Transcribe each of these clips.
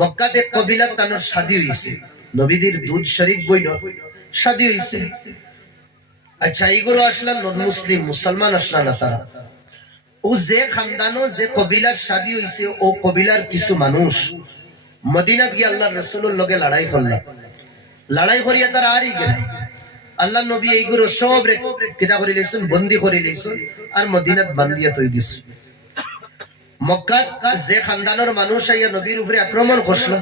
মক্কাতে কবিলা তানোর শাদী হইছে, নবীদের দুধ শরীক বইন শাদী হইছে। আচ্ছা এইগুলো আসলাম নন মুসলিম, মুসলমান আসলা না তারা। ও যে খানদানো যে কবিলার শাদী হইছে, ও কবিলার কিছু মানুষ মদিনাত গিয়ে আল্লাহ রসুলের লগে লড়াই করলাম। লড়াই করিয়া তারা আরই গেল। আল্লাহ নবী এইগুলো সব কিনা করে লইছেন, বন্দি করে লইছেন আর মদিনাত বান্ধিয়া তৈ দিছে। মক্কাত যে খানদানোর মানুষ আইয়া নবীর উপরে আক্রমণ করছিল,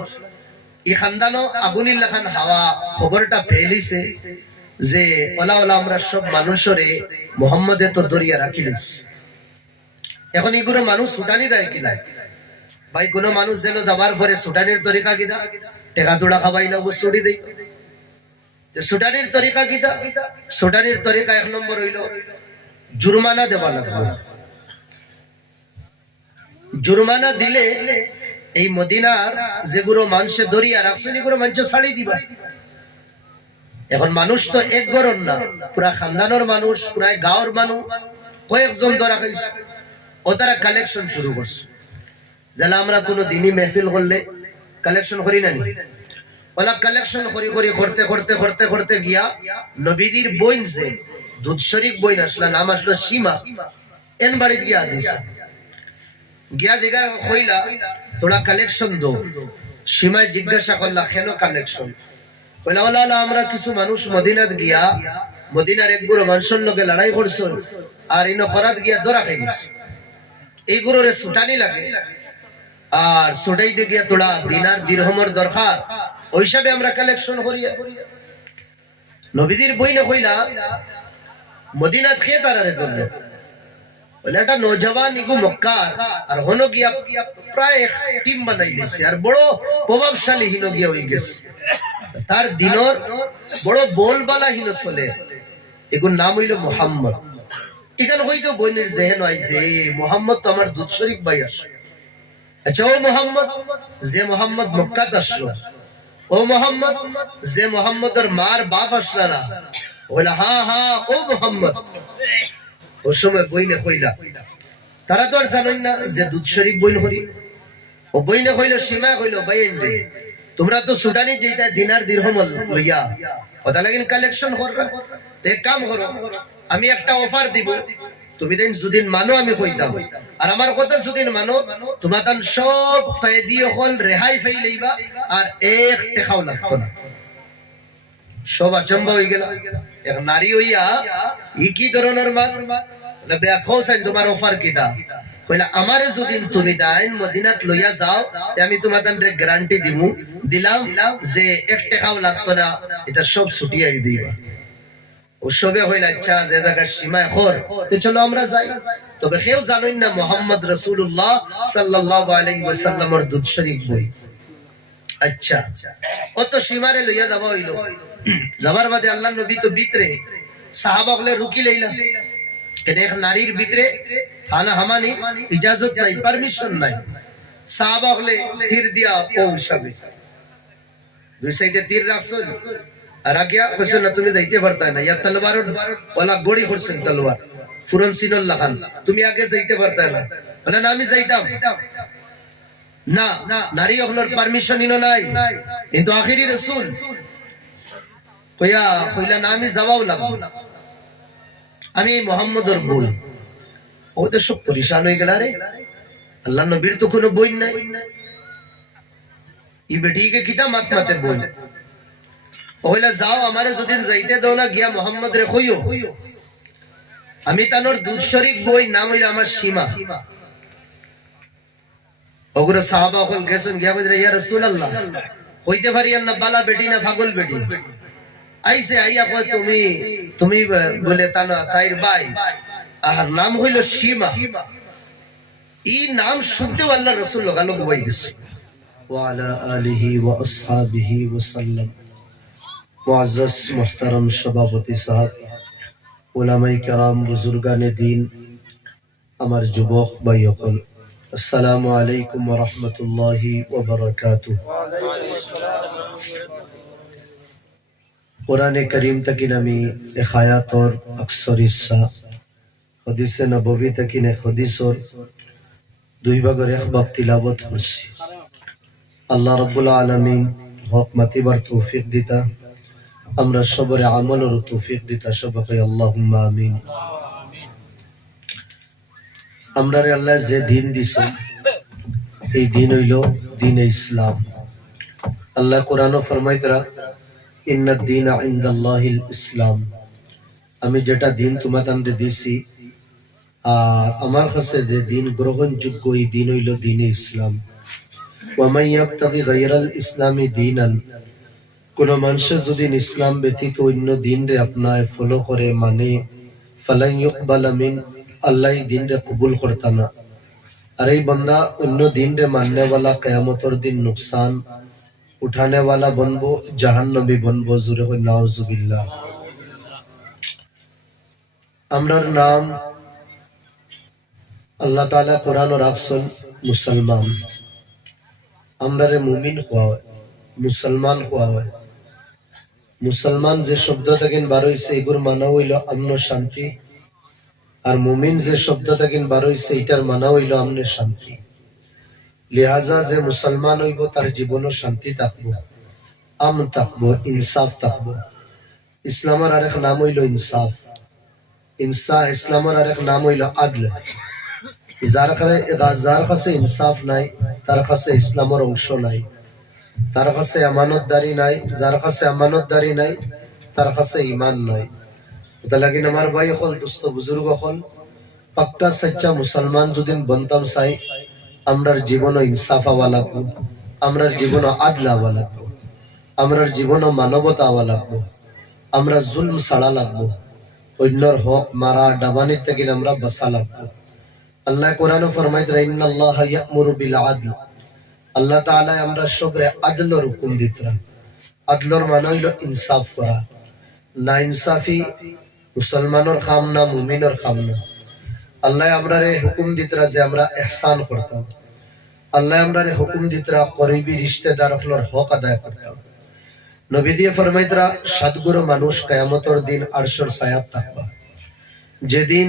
এই খানদানো আগুনির লাখান হাওয়া খবরটা ফেলিছে যে ওলা ওলা আমরা সব মানুষরে মোহাম্মদে তো দরিয়া রাখি লইছি। এখন এইগুলো মানুষ ছুটানি দেয় কিনা ভাই? কোন মানুষ যেন যাবার পরে ছুটানির তরিকা কিনা টেকা তোড়া খাবাই না ছুটি দেই। ছুটানির তরিকা কিনা? ছুটানির তরিকা এক নম্বর হইল জুরমানা দেওয়া লাগবে। জুরমানা দিলে এই মদিনার যেগুলো মানুষে দরিয়া রাখছেন এগুলো মানুষ ছাড়ি দিবা। এখন মানুষ তো এক গরর না, পুরা খানদানোর মানুষ, পুরা গাঁওর মানুষ কয়েকজন ধরা খাইছে। ও তারা কালেকশন শুরু করছে। যারা আমরা কোনো দিনই মেহফিল করলে কালেকশন করি না নি, ওলা কালেকশন করি করি করতে করতে করতে করতে গিয়া নবীদের বইন যে দুধ শরীক বইন আসলা, নাম আসলো সীমা, এন বাড়িতে গিয়া আজিছে। গিয়া দিগা কইলা তোরা কালেকশন দো। সীমায় জিজ্ঞাসা করলা কেন কালেকশন? কইলা ওলা আমরা কিছু মানুষ মদিনাত গিয়া মদিনার এক বুড়ো মানুষের লগে লড়াই করছো আর ইনো করাত গিয়া ধরা খাই গেছে। এই গুরুরে ছুটানি লাগে আর ছুটাইতে গিয়া তোরা দিনার দিরহমের দরকার, ওই হিসাবে আমরা কালেকশন করিয়া। নবীদের বই না কইলা মদিনাত খেয়ে তারারে ধরলো। বলে একটা নৌজওয়ান ইগু মক্কা আর হনো গিয়া প্রায় টিম বানাই গেছে আর বড় প্রভাবশালী হিনো গিয়া হয়ে গেছে। তার দিনর বড় বলবালা হিনো চলে, এগুর নাম হইল মোহাম্মদ। এখানে হয়তো বইনের জেহেন হয় যে মোহাম্মদ তো আমার দুধ শরীক ভাই আসে। আচ্ছা ও মোহাম্মদ, যে মোহাম্মদ মক্কাত আসলো, ও মোহাম্মদ যে মোহাম্মদের মার বাপ আসলা না? বলে হ্যাঁ হ্যাঁ ও মোহাম্মদ। ও সময় বইনে কইলা তারা তো আর জানেন না যে দুধ শরীক বইন হরি। ও বইনে কইল সীমা কইল বাইন রে তোমরা তো সুডানি যেটা দিনার দিরহম লইয়া কথা লাগিন কালেকশন করবা। এক কাম করো, আমি একটা অফার দিব, তুমি দেন যদিন মানো আমি কইতাম, আর আমার কথা যদিন মানো তোমার তান সব ফায়দি হল রেহাই ফাই লইবা আর এক টাকাও লাগতো না। সব আচম্ব হয়ে গেল। এক নারী হইয়া ই কি ধরনের মান ব্যাখ্যাও চাই তোমার অফার কিটা? কইলা আমারে যদিন তুমি দাইন মদিনাত লইয়া যাও আমি তোমার তান গ্যারান্টি দিলাম যে এক টাকাও লাগতো না, এটা সব ছুটিয়াই দিবা। উৎসবে হইল আচ্ছা যে জায়গার সীমায় খর তো চলো আমরা যাই। তবে কেউ জানেন না মোহাম্মদ রাসূলুল্লাহ সাল্লাল্লাহু আলাইহি ওয়াসাল্লামের দুধ শরীক বই। আচ্ছা অত সীমারে লইয়া যাওয়া হইল। যাবার বাদে আল্লাহ নবী তো ভিতরে সাহাবা বলে রুকি লইলা, কেন এক নারীর ভিতরে থানা হামানি ইজাজত নাই, পারমিশন নাই। সাহাবা বলে তীর দিয়া ও হিসাবে দুই সাইডে তীর রাখছো আর আজ্ঞা কইছো না তুমি যাইতে পারতা না, ইয়া তলোয়ার ওলা গড়ি করছেন তলোয়ার ফুরন সিনল লাখান, তুমি আগে যাইতে পারতা না। বলে না আমি যাইতাম না, নারী হলোর পারমিশন ইনো নাই, কিন্তু আখিরি রাসূল কইলা না আমি যাওয়াও লাগবো, আমি মোহাম্মদর বই। ওদের সব পরিশান হয়ে গেল, আরে আল্লাহ নবীর তো কোনো বই নাই, ই বেটিকে কিতা মাত মাতে বই। ওইলা যাও আমারে যদি যাইতে দাও না, গিয়া মোহাম্মদ রে কইও আমি তানোর দুধ শরীক বই, নাম হইল আমার সীমা। ওগুলো সাহাবা হল গেছেন, গিয়া বলে ইয়া রাসূলুল্লাহ হইতে পারি না বালা বেটি না পাগল বেটি? আইসে আইয়া কয় তুমি বলে তানা তাইর ভাই আর নাম হইল সীমা। এই নাম শুনতে আল্লাহ রাসূল লাগালো বই গেছে। ওয়া আলা আলিহি ওয়া আসহাবিহি ওয়া সাল্লাম। মুআজ্জাজ মুহতারাম সভাপতি সাহেব, উলামায়ে কেরাম, বুজুর্গানে দ্বীন, আমার যুবক ভাই সকল, আসসালামু আলাইকুম ওয়া রাহমাতুল্লাহি ওয়া বারাকাতুহু। कुरान करीम तकिन अमी एक आयत और अक्सर हिस्सा हदीस नबवी तकिन एक हदीस और दुई बागर एक बाग तिलावत होसी। আল্লাহ রাব্বুল আলামিন হক মাতিবার তৌফিক দিতা, আমরা সবরে আমলের তৌফিক দিতা, সবাই আল্লাহুম্মা আমিন। আমরা আল্লাহ যে দিন দিছেন এই দিন হইল দ্বীনে ইসলাম। আল্লাহ কোরআনও ফরমাইতরা ইন্নাদ দীনা ইনদাল্লাহিল ইসলাম, আমি যেটা দিন তোমাদের দিছি আর আমার কাছে যে দিন গ্রহণযোগ্য এই দিন হইল দ্বীনে ইসলাম। ওয়া মান ইয়াবতাগি গায়রাল ইসলামি দীনান, কোন মানুষ যদি ইসলাম ব্যতীত অন্য দিন রে আপনায় ফলো করে মানে ফালান ইউকবালা মিন, আল্লাহ এই দিন রে কবুল করতা না। আর এই বন্দা অন্য দিন রে মাননে वाला কিয়ামতের দিন নুকসান উঠানে वाला বনবো, জাহান্নামী বনবো। জোরে কই নাউজুবিল্লাহ। আমরার নাম আল্লাহ তাআলা কোরআন রাখছেন মুসলমান। আমরারে মুমিন হওয়া হয়, মুসলমান হওয়া হয়। মুসলমান যে শব্দ থেকে বার হইছে এগুর মানা হইল আমন শান্তি, আর মুমিন যে শব্দ থেকে বার হইছে এটার মানা হইল আমনে শান্তি। লিহাজা যে মুসলমান হইব তার জীবনও শান্তি থাকবো, আমন থাকবো, ইনসাফ থাকবো। ইসলামের আরেক নাম হইল ইনসাফ। ইসলামের আরেক নাম হইল আদল। যার কাছে ইনসাফ নাই তার কাছে ইসলামের অংশ নাই, তার কাছে আমানতদারি নাই। যার কাছে আমানতদারি নাই তার কাছে ঈমান নাই। এটা লাগি আমার ভাই হল, দোস্ত বুজুর্গ হল, পাক্কা সচ্চা মুসলমান যদি বনতাম চাই আমরার জীবন ইনসাফ হওয়া লাগবো, আমরার জীবন আদল হওয়া লাগবো, আমরার জীবন মানবতা হওয়া লাগবো, আমরা জুলম ছাড়া লাগবো, অন্যর হক মারা ডাবানি থেকে আমরা বাঁচা লাগবো। আল্লাহ কোরআনে ফরমাইতরা ইন্নাল্লাহা ইয়া'মুরু বিল আদল, আল্লাহ তাআলা আমরা সবরে আদলের হুকুম দিতরা। আদলের মানে হইল ইনসাফ করা। না ইনসাফি মুসলমানের কাম না, মুমিনের কাম না। আল্লাহ আমরারে হুকুম দিতরা যে আমরা ইহসান করতাম। আল্লাহ আমরারে হুকুম দিতরা করিবি রিশতেদার হলর হক আদায় করতাম। নবী দিয়ে ফরমাইতরা সাতগুরো মানুষ কিয়ামতের দিন আরশের ছায়াত থাকবা। যেদিন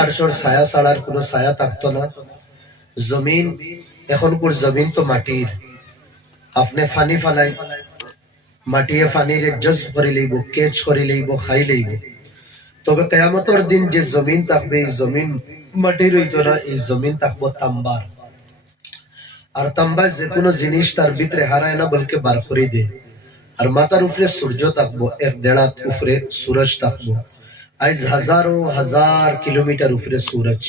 আরশের ছায়া ছাড়ার কোনো ছায়া থাকতো না। জমিন এখনকার জমিন তো মাটির, আপনি ফানি ফালাই মাটিয়ে ফানির জজ্ব করে লইব, কেচ করে লইব, খাই লইব। তবে কিয়ামতের দিন যে জমিন থাকবে এই জমিন মাটির হইতো না, এই জমিন থাকবো তাম্বার। আর তাম্বার যে কোনো জিনিস তার ভিতরে হারায় না বলকে বার করে দেয়। আর মাথার উপরে সূর্য থাকবো, এক দেড়াত উপরে সূরজ থাকবো। আজ হাজারো হাজার কিলোমিটার উপরে সূরজ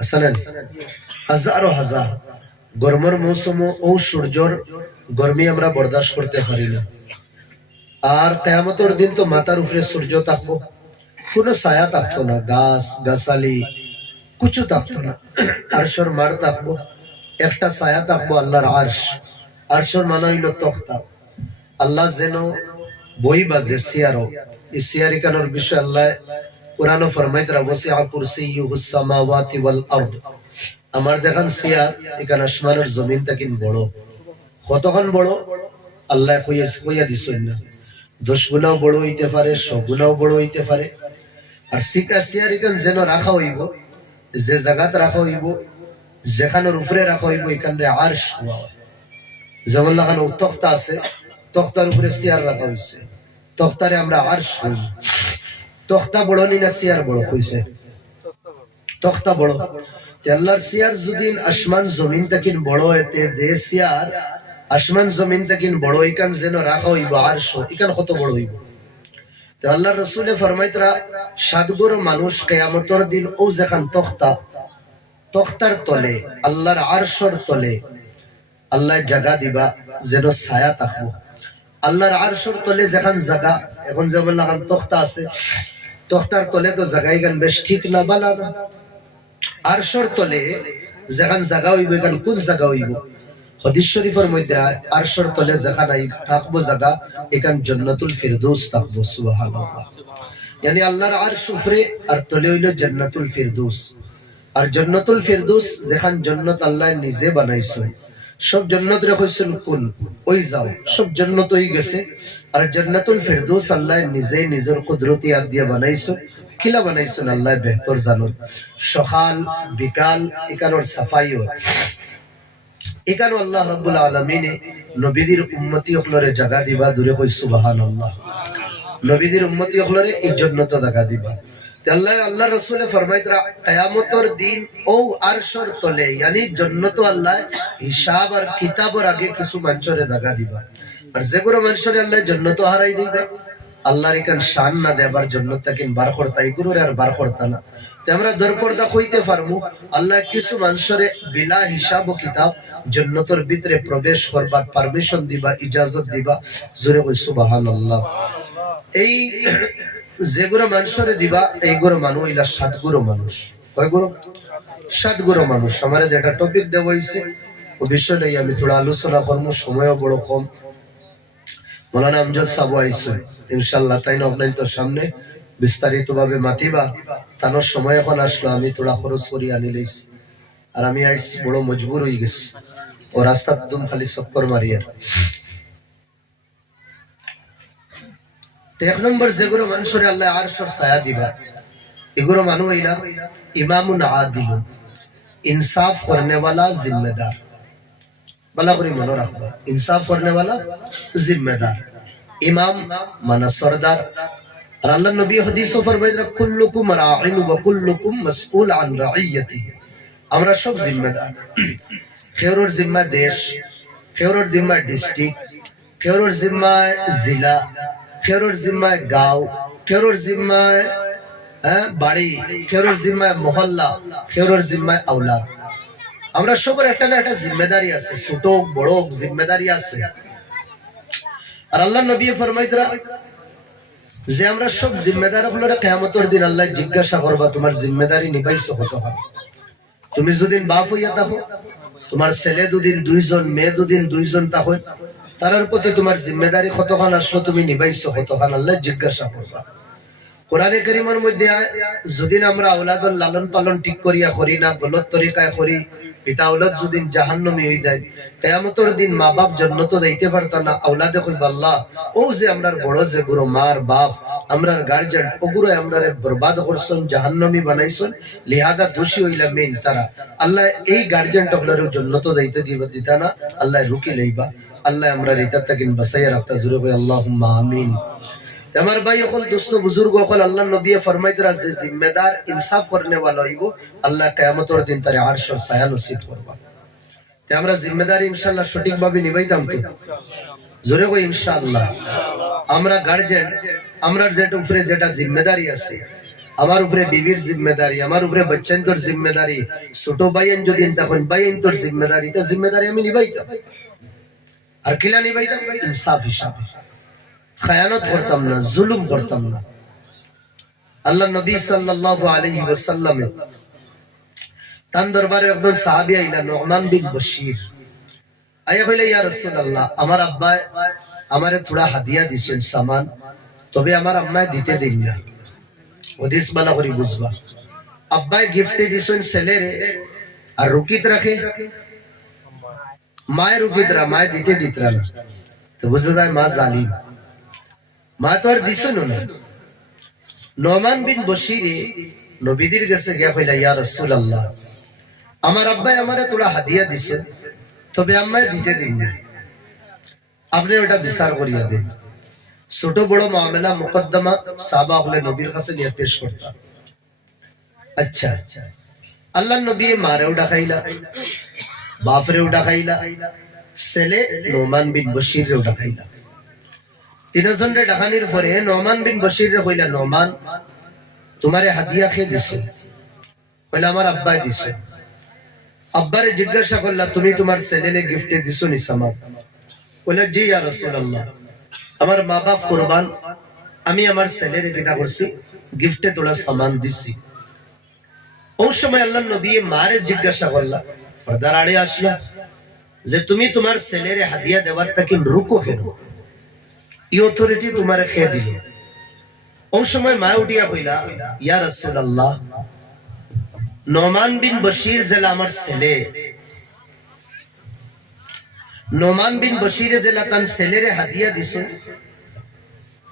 আসেন, হাজারো হাজার। গরমের মৌসুমও ও সূর্যর গরমি আমরা বরদাস্ত করতে পারি না। আর কিয়ামতের দিন তো মাথার উপরে সূর্য থাকবো, কোনো ছায়া থাকতো না, গাছ গাছালি কিছু থাকতো না। আরশের মার থাকবো, একটা ছায়া থাকবো আল্লাহর আরশ। আরশের মানে হইল তখতা। আল্লাহ যেন বই বাজে সিয়ারো, এই সিয়ারি কানোর বিষয় আল্লাহ কোরআনে ফরমাইতরা ওয়াসিআ কুরসিয়্যুহুস সামাওয়াতি ওয়াল আরদ। আমার দেখান সিয়ার এখানে আসমানের জমিন থেকে বড়। কতক্ষণ বড় আল্লাহ কইয়া দিছেন না। 10 গুণাও বড় হইতে পারে, 100 গুণাও বড় হইতে পারে। আর সিয়ার এখানে যেন রাখা হইব, যে জায়গাত রাখা হইব, যেখানের উপরে রাখা হইব এখানে আরশ হওয়া হয়। যেমন লাগানো তখতা আছে, তখতার উপরে সিয়ার রাখা হয়েছে, তখতারে আমরা আরশ হই। তখতা বড় নি না সিয়ার বড় হইছে? তখতা বড়। আল্লাহর সিয়ার যদি আসমান জমিন তাকিন বড় হইতে দে সিয়ার আসমান জমিন তাকিন বড় ইকান যেন রাখা হইব আরশ, ইকান কত বড় হইব। তো আল্লাহর রাসূলে ফরমাইতরা সাতগুরো মানুষ কিয়ামতের দিন ও যেখান তখতা, তখতার তলে আল্লাহর আরশের তলে আল্লাহ জায়গা দিবা যেন ছায়া থাকবো। আল্লাহর আরশের তলে যেখান জায়গা, এখন যেমন লাগান তখতা আছে, তখতার তলে তো জায়গায় গান বেশ ঠিক না বালা না। আরশের তলে যেখান জায়গা হইব এখান কোন জায়গা হইব? হাদিস শরীফের মধ্যে আরশের তলে যেখান থাকবো জায়গা এখান জান্নাতুল ফিরদৌস থাকবো। সুবহানাল্লাহ। यानी আল্লাহর আরশ উপরে আর তলে হইল জান্নাতুল ফিরদৌস। আর জান্নাতুল ফিরদৌস যেখান জান্নাত আল্লাহ নিজে বানাইছেন। সব জান্নাত রাখছেন কোন ওই যাও, সব জান্নাত হই গেছে। আর জান্নাতুল ফিরদৌস আল্লাহ নিজে নিজের কুদরতি হাত দিয়ে বানাইছেন। কিলা বানাইছেন আল্লাহ বেহতর জানেন। সকাল বিকাল এখানোর সাফাই হয়। এখানে আল্লাহ রাব্বুল আলামিনে নবীদের উম্মতি হলরে জায়গা দিবা, দূরে কই সুবহানাল্লাহ। নবীদের উম্মতি হলরে এই জান্নাত জায়গা দিবা। আল্লাহ রাসূলে ফরমাইতরা কিয়ামতের দিন ও আরশের তলে यानी জান্নাত আল্লাহ হিসাব আর কিতাবের আগে কিছু মানুষরে জায়গা দিবা। আর যেগুলো মানুষরে আল্লাহ জান্নাত হারাই দিবা, আল্লাহর এখান শান না দেবার জন্য তাকিন বার করতা, এগুলোরে আর বার করতা না। আমরা দরপর্দা কইতে পারমু আল্লাহ কিছু মানুষরে বিলা হিসাব ও কিতাব জান্নাতের ভিতরে প্রবেশ করবার পারমিশন দিবা, ইজাজত দিবা। জোরে কই সুবহানাল্লাহ। এই যেগুলো মানুষরে দিবা এইগুলো মানুষ ইলা সাতগুলো মানুষ। কয়গুলো? সাতগুলো মানুষ। আমার যেটা টপিক দেওয়া হয়েছে ও বিষয় নিয়ে আমি থোড়া আলোচনা করবো, সময়ও বড় কম। মৌলানা আমজাদ সাহেব আইসুন ইনশাআল্লাহ, তাই না আপনার তো সামনে বিস্তারিত ভাবে মাতিবা। তানোর সময় এখন আসলো, আমি থোড়া খরচ করি আনি লইছি। আর আমি আইসি বড় মজবুর হয়ে গেছি, ও রাস্তা তুম খালি চক্কর মারিয়া। এক নম্বর যেগুলো মানুষরে আল্লাহ আরশের ছায়া দিবা, এগুলো মানুষ হইলা ইমামুন আদিলুন, इंसाफ करने वाला जिम्मेदार। भला करी मनो रखबा, इंसाफ करने वाला जिम्मेदार। इमाम माना सरदार। और अल्लाह नबी हदीस फरमाया कुल्लुकुम राइन व कुल्लुकुम मसऊल अन रइयतिही। আমরা সব জিম্মেদার। কেউর জিম্মা দেশ, কেউর জিম্মা ডিস্ট্রিক্ট, কেউর জিম্মা জেলা, কেউর জিম্মা গাঁও, কেউর জিম্মা বাড়ি, কেউর জিম্মা মহল্লা, কেউর জিম্মা আওলাদ। আমরা সবার একটা না একটা জিম্মেদারি আছে, ছোট বড় জিম্মেদারি আছে। আর আল্লাহ নবী ফরমাইতরা যে আমরা সব জিম্মেদার হলরে কিয়ামতের দিন আল্লাহ জিজ্ঞাসা করবা তোমার জিম্মেদারি নিভাইছো কত হয়। তুমি যদি বাপ হইয়া থাকো, তোমার ছেলে দুদিন দুইজন, মেয়ে দুদিন দুইজন থাকো, তার প্রতি তোমার জিম্মেদারি কতখান আসলো, তুমি নিভাইছো কতখান, আল্লাহ জিজ্ঞাসা করবা। কোরআনে কারীমের মধ্যে যদি আমরা আওলাদর লালন পালন ঠিক করিয়া করি না, গলত তরিকায় করি, পিতা আওলাদ যদি জাহান্নামী হয়ে যায়, কিয়ামতের দিন মা বাপ জান্নাত যাইতে পারতা না। আওলাদে কইবা আল্লাহ ও যে আমরার বড় যে গুরু মার বাপ আমরার গার্জিয়ান ওগুলো আমরারে বরবাদ করছন, জাহান্নামী বানাইছন, লিহাদা দোষী হইলা মেন তারা। আল্লাহ এই গার্জিয়ানটা হলার জান্নাত যাইতে দিতা না, আল্লাহ রুকি লইবা। আল্লাহ আমরা রিতা তাকিন বাসাইয়া রাখতা। জুরে কই আল্লাহুম্মা আমিন। আমার ভাই সকল দোস্ত বুজুর্গ সকল, আল্লাহ নবী ফরমাইতরা যে জিম্মেদার ইনসাফ করনে वाला হইব, আল্লাহ কিয়ামতের দিন তারে আরশের ছায়া নসিব করবা। তে আমরা জিম্মেদারি ইনশাআল্লাহ সঠিকভাবে নিভাইতাম তো? জোরে কই ইনশাআল্লাহ। আমরা গার্জিয়ান, আমরার যেটা উপরে যেটা জিম্মেদারি আছে, আমার উপরে বিবির জিম্মেদারি, আমার উপরে বাচ্চাদের জিম্মেদারি, ছোট ভাইয়েন যদি তখন ভাইয়েন তোর জিম্মেদারি, তা জিম্মেদারি আমি নিভাইতাম। আর কিলা নিভাইতাম? ইনসাফ হিসাবে, খায়ানত করতাম না, জুলুম করতাম না। আল্লাহ নবী সাল্লাল্লাহু আলাইহি ওয়াসাল্লাম তার দরবারে একজন সাহাবী আইলা, নুমান বিন বশির। আয়া কইলে ইয়া রাসূলুল্লাহ, আমার আব্বা আমারে থোড়া হাদিয়া দিছেন সামান, তবে আমার আম্মায় দিতে দিন না। হাদিস বালা করি বুঝবা। আব্বাই গিফটে দিছেন ছেলেরে, আর রুকিত রাখে মায়ের, রুকিত রা মায় দিতে দিতরা না। তো বুঝা যায় মা জালিম, মা তো আর দিছেন না। নুমান বিন বশিরে নবীদের কাছে গিয়া কইলা ইয়া রাসূলুল্লাহ, আমার আব্বাই আমারে তোরা হাদিয়া দিছেন, তবে আম্মায় দিতে দিন না, আপনি ওটা বিচার করিয়া দিন। ছোট বড় মামলা মুকদ্দমা সাহাবা হলে নবীর কাছে নিয়ে পেশ করতা। আচ্ছা, আল্লাহ নবী মারেও ডাকাইলা, বাপরেও ডাকাইলা, ছেলে নুমান বিন বশিরেও ডাকাইলা। তিনজনরে ডাকানির পরে নুমান বিন বশিরে কইলা, নুমান তোমারে হাদিয়া কে দিছে? কইলা আমার আব্বাই দিছে। আব্বারে জিজ্ঞাসা করলা, তুমি তোমার ছেলেরে গিফটে দিছো নি সামান? কইলা জি ইয়া রাসূলুল্লাহ, আমার মা বাপ কুরবান, আমি আমার ছেলেরে দিনা করছি, গিফটে তোলা সামান দিছি। ওই সময় আল্লাহ নবী মারে জিজ্ঞাসা করলা, পর্দার আড়ে আসলা, যে তুমি তোমার ছেলেরে হাদিয়া দেওয়ার তাকে রুকো কেন? এই অথরিটি তোমারে খেয়ে দিল। ওই সময় মা উঠিয়া কইলা, ইয়া রাসূলুল্লাহ, নুমান বিন বশির জেলা আমার ছেলে, নুমান বিন বশিরে জেলা তার ছেলেরে হাদিয়া দিছে,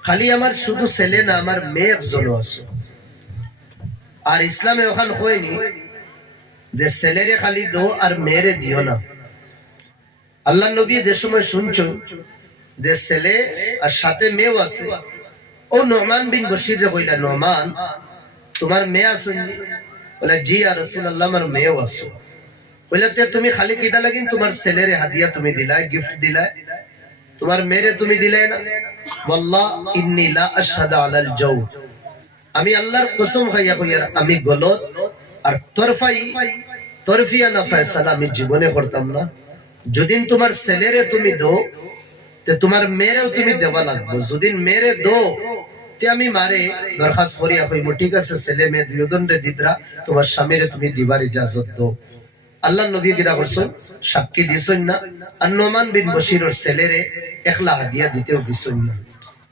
খালি আমার শুধু ছেলে না, আমার মেয়ে একজন আছে। আর ইসলামে ওখান হয়নি যে ছেলেরে খালি দো আর মেয়েরে দিও না। আল্লাহ নবী যে সময় শুনছো যে ছেলে আর সাথে মেয়েও আছে, ও নোমান বিন বশির রে কইলা, নোমান তোমার মেয়ে আসুননি? বলে জি আর রাসূলুল্লাহ, আমার মেয়েও আছে। বলে তুমি খালি কিটা লাগিন তোমার ছেলের হাদিয়া তুমি দিলাই, গিফট দিলাই, তোমার মেয়েরে তুমি দিলাই না? ওয়াল্লাহ ইন্নী লা আশহাদু আলাল জাও, আমি আল্লাহর কসম খাইয়া কইয়া আমি গলত আর তরফিয়া না ফয়সালা আমি জীবনে করতাম না। যদি তোমার ছেলেরে তুমি দো তে তোমার মেয়েরেও তুমি দেওয়া লাগবে, যদি মেয়েরে দো তে আমি মারে দরখাস্ত করিয়া কইব ঠিক আছে ছেলে মেয়ে দুজন রে দিতরা, তোমার স্বামীরে তুমি দিবার ইজাজত দো। আল্লাহ নবী কিরা করছেন, সাক্ষী দিছেন না, আর নোমান বিন বশিরের ছেলেরে একলা হাদিয়া দিতেও দিছেন না।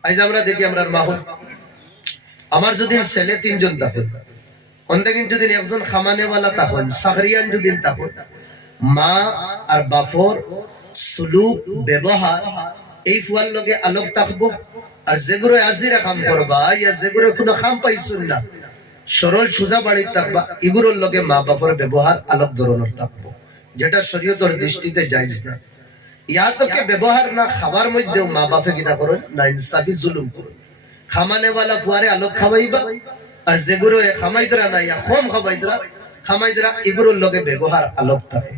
আজ আমরা দেখি আমরার মাহল, আমার যদি ছেলে তিনজন থাকেন, অন্যদিন যদি একজন খামানেওয়ালা থাকেন, চাকরিয়ান যদি থাকেন, মা আর বাফর সুলুক ব্যবহার এই ফুয়ার লগে আলোক থাকবো। আর যেগুলো আজিরা কাম করবা ইয়া যেগুলো কোনো কাম পাইছুন না, সরল সোজা বাড়ির থাকবা, এগুলোর লগে মা বাপর ব্যবহার আলোক ধরনের থাকবো, যেটা শরীয়তের দৃষ্টিতে জায়েজ না। ইয়া তোকে ব্যবহার না খাবার মধ্যেও মা বাপে কিনা করেন না ইনসাফি জুলুম করেন। খামানেওয়ালা ফুয়ারে আলোক খাওয়াইবা, আর যেগুলো খামাইদরা না ইয়া কম খামাইদরা এগুলোর লগে ব্যবহার আলোক থাকে।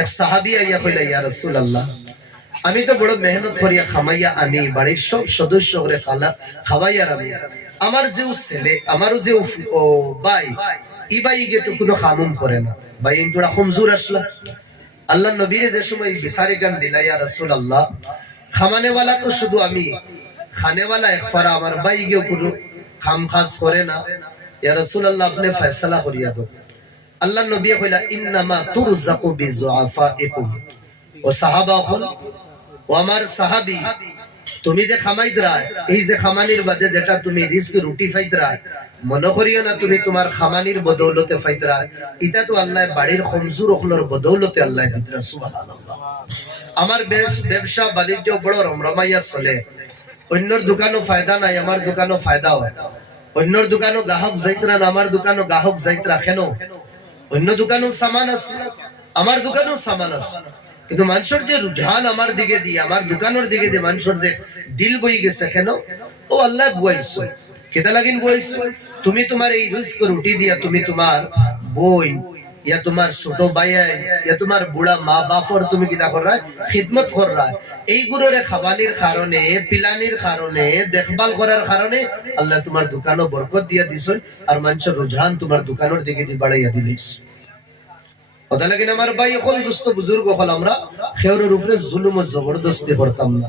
এক সাহাবী আইয়া কইলা, ইয়া রাসূলুল্লাহ, আমি তো বড় মেহনত করিয়া খামাইয়া আনি, বাড়ির সব সদস্য করে খাওয়াইয়ার আমি, আমার যে ছেলে আমারও যে ভাই ই ভাই গে তো কোনো কামুম করে না, ভাই এই তোরা কমজোর আসলা। আল্লাহ নবীর যে সময় বিচারে গান দিলা, ইয়া রাসূলুল্লাহ, খামানেওয়ালা তো শুধু আমি, খানেওয়ালা এক ফারা আমার ভাই গেও কোনো খাম খাস করে না, ইয়া রাসূলুল্লাহ আপনি ফয়সালা করিয়া দাও। আল্লাহ নবী কইলা, ইন্নামা তুরজাকু বিযুআফাইকুম, ও সাহাবা হল, ও আমার সাহাবী, তুমি যে খামাইদরা, এই যে খামানির বাদে যেটা তুমি রিস্ক রুটি ফাইদরা, মনে করিও না তুমি তোমার খামানির বদৌলতে ফাইদরা, এটা তো আল্লাহ বাড়ির কমজোর অখলর বদৌলতে আল্লাহ দিতরা। সুবহানাল্লাহ। আমার ব্যবসা বাণিজ্য বড় রমরমাইয়া চলে, অন্যর দোকানও ফায়দা নাই, আমার দোকানও ফায়দা হয়, অন্যর দোকানও গ্রাহক যাইতরা না, আমার দোকানও গ্রাহক যাইতরা, কেন? অন্য দোকানও সামান আছে, আমার দোকানও সামান আছে, কিন্তু মানুষের যে রুঝান আমার দিকে দিয়ে, আমার দোকানের দিকে দিয়ে মানুষের দিল বই গেছে, কেন? ও আল্লাহ বুয়াইছো, কেটা লাগিন বুয়াইছো? তুমি তোমার এই রিস্ক রুটি দিয়া তুমি তোমার বই ইয়া তোমার ছোট ভাই ইয়া তোমার বুড়া মা বাপর তুমি কিটা কর খিদমত কর, এইগুলোরে খাবানির কারণে, পিলানির কারণে, দেখভাল করার কারণে আল্লাহ তোমার দোকানও বরকত দিয়া দিছেন, আর মানুষের রুঝান তোমার দোকানের দিকে দিয়ে বাড়াইয়া দিলিস। কথা লাগিন আমার ভাই এখন দুস্থ বুজুর্গ হল, আমরা খেউরের উপরে জুলুম ও জবরদস্তি করতাম না,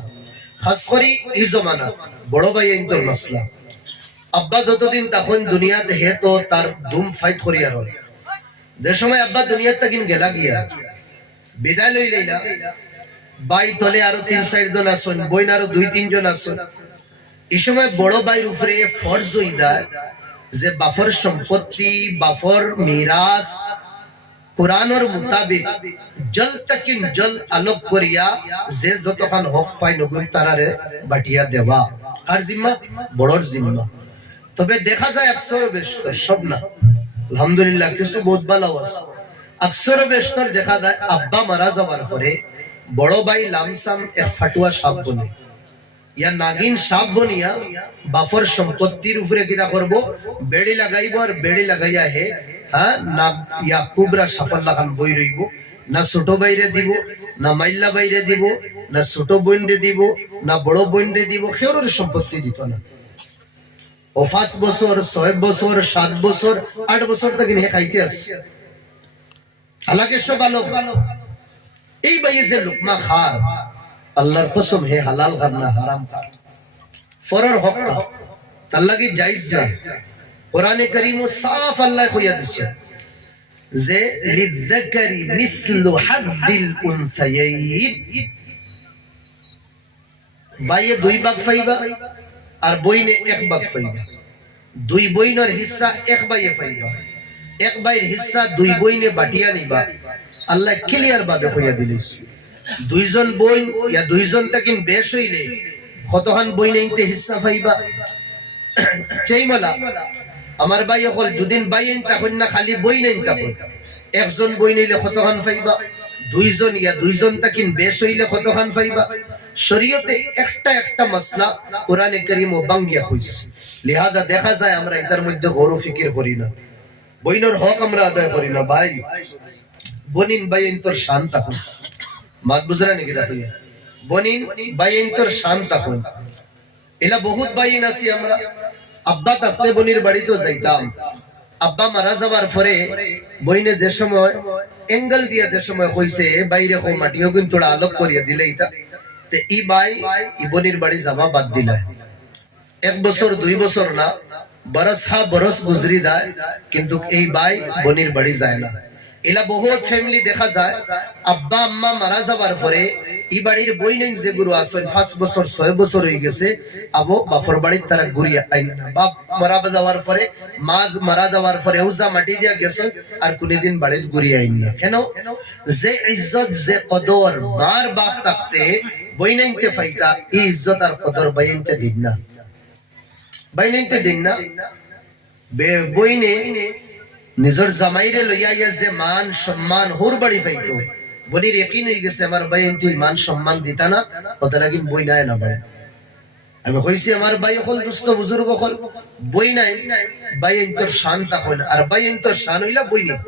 খাস করে এই জমানা বড় ভাই তোর মাসলা। আব্বা যতদিন তখন দুনিয়াতে হে তো তার ধুম ফাইট করিয়া রয়, যে সময় আব্বা দুনিয়ার তাকিন গেলা গিয়া বিদায় লই লইলা, ভাই তলে আরো 3-4 জন আসুন, বইন আরো 2-3 জন আসুন, এই সময় বড় ভাইয়ের উপরে ফরজ হইদা যে বাফর সম্পত্তি, বাফর মিরাস কুরআনের মুতাবিক জল তাকিন জল আলোক করিয়া যে যতখান হক পাই নগুন তারারে বাটিয়া দেওয়া, আর জিম্মা বড়র জিম্মা। তবে দেখা যায় আকসর বেশতর, সব না, আলহামদুলিল্লাহ কিছু বহুত ভালো আছে, আকসর বেশতর দেখা যায় আব্বা মারা যাওয়ার পরে বড় ভাই লামসাম এক ফাটুয়া সাপ বনে ইয়া নাগিন সাপ বনিয়া বাফর সম্পত্তির উপরে কিনা করবো, বেড়ি লাগাইব, আর বেড়ি লাগাইয়া হে না ইয়া কুবরা সাফল্লা খান বই রইব, না ছোট বাইরে দিব, না মাইল্লা বাইরে দিব, না ছোট বোন রে দিব, না বড় বোন রে দিব, কেউর সম্পত্তি দিত না। ও 5 বছর 6 বছর 7 বছর 8 বছর তখন হে খাইতে আসছে, হালাকে সব আলো। এই বাইয়ে যে লুকমা খার, আল্লাহর কসম হে হালাল খার না হারাম খার, ফরর হক কা তার লাগি জায়েজ না। কোরআনে কারীমে সাফ আল্লাহ কইয়া দিছে যে লিযাকারি মিসলু হাদ্দিল উনসায়াইন, বাইয়ে 2 ভাগ পাইবা আর বইনে 1 ভাগ পাইবা, 2 বইনের হিস্সা 1 বাইয়ে পাইবা, 1 বাইয়ের হিস্সা 2 বইনে বাটিয়া নিবা। আল্লাহ ক্লিয়ার ভাবে কইয়া দিলিস, 2 জন বইন ইয়া 2 জন তাকিন বেশ হইলে কতখান বই নেইতে হিস্সা পাইবা। চাইমালা আমার ভাই হল, যদিন ভাই তখন না খালি বই নেই, তখন একজন বই নিলে কতখান পাইবা, দুইজন ইয়া দুইজন তাকিন বেশ হইলে কতখান পাইবা শরীয়তে একটা একটা মাসলা কোরআনে কারীম ও বাঙ্গিয়া হইছে লিহাজা দেখা যায় আমরা এটার মধ্যে গৌর ফিকির করি না বইনর হক আমরা আদায় করি না ভাই বনিন বাইন তোর শান্ত হন মাত বুঝরা নাকি দেখো বনিন বাইন তোর শান্ত হন এলা বহুত বাইন আছি আমরা আব্বা তাতে বনির বাড়িতে যাইতাম আব্বা মারা যাবার পরে বইনে যে সময় এঙ্গেল দিয়া যে সময় কইছে বাইরে কো মাটিও কিন্তু আলোক করিয়া দিলে ইতা তে ই ভাই ইবনির বাড়ি যাওয়া বাদ দিলা 1 বছর 2 বছর না বরস হা বরস গুজরি যায় কিন্তু এই ভাই বনির বাড়ি যায় না এলা বহুত ফ্যামিলি দেখা যায় আব্বা আম্মা মারা যাবার পরে ই বাড়ির বইনেন যে গুরু আসেন 5 বছর 6 বছর হয়ে গেছে আবো বাফর বাড়ির তারা ঘুরিয়া আইন না বাপ মারা যাওয়ার পরে মাজ মারা যাওয়ার পরে উজা মাটি দিয়া গেছে আর কোনদিন বাড়িতে ঘুরিয়া আইন না কেন যে ইজ্জত যে কদর মার বাপ থাকতে বইনেনতে ফাইতা এই ইজ্জত আর কদর বাইনতে দিন না বাইনেনতে দিন না বইনে নিজর জামাইরে লইয়া ইয়া যে মান সম্মান হোর বাড়ি পাইতো বনির ইয়াকিন হয়ে গেছে আমার ভাই এনতি মান সম্মান দিতা না ওটা লাগিন বই নাই না বাড়ে আমি কইছি আমার ভাই হল দুস্থ বুজুর্গ হল বই নাই ভাই এনতর শান্ত হল আর ভাই এনতর শান হইলা বই নেই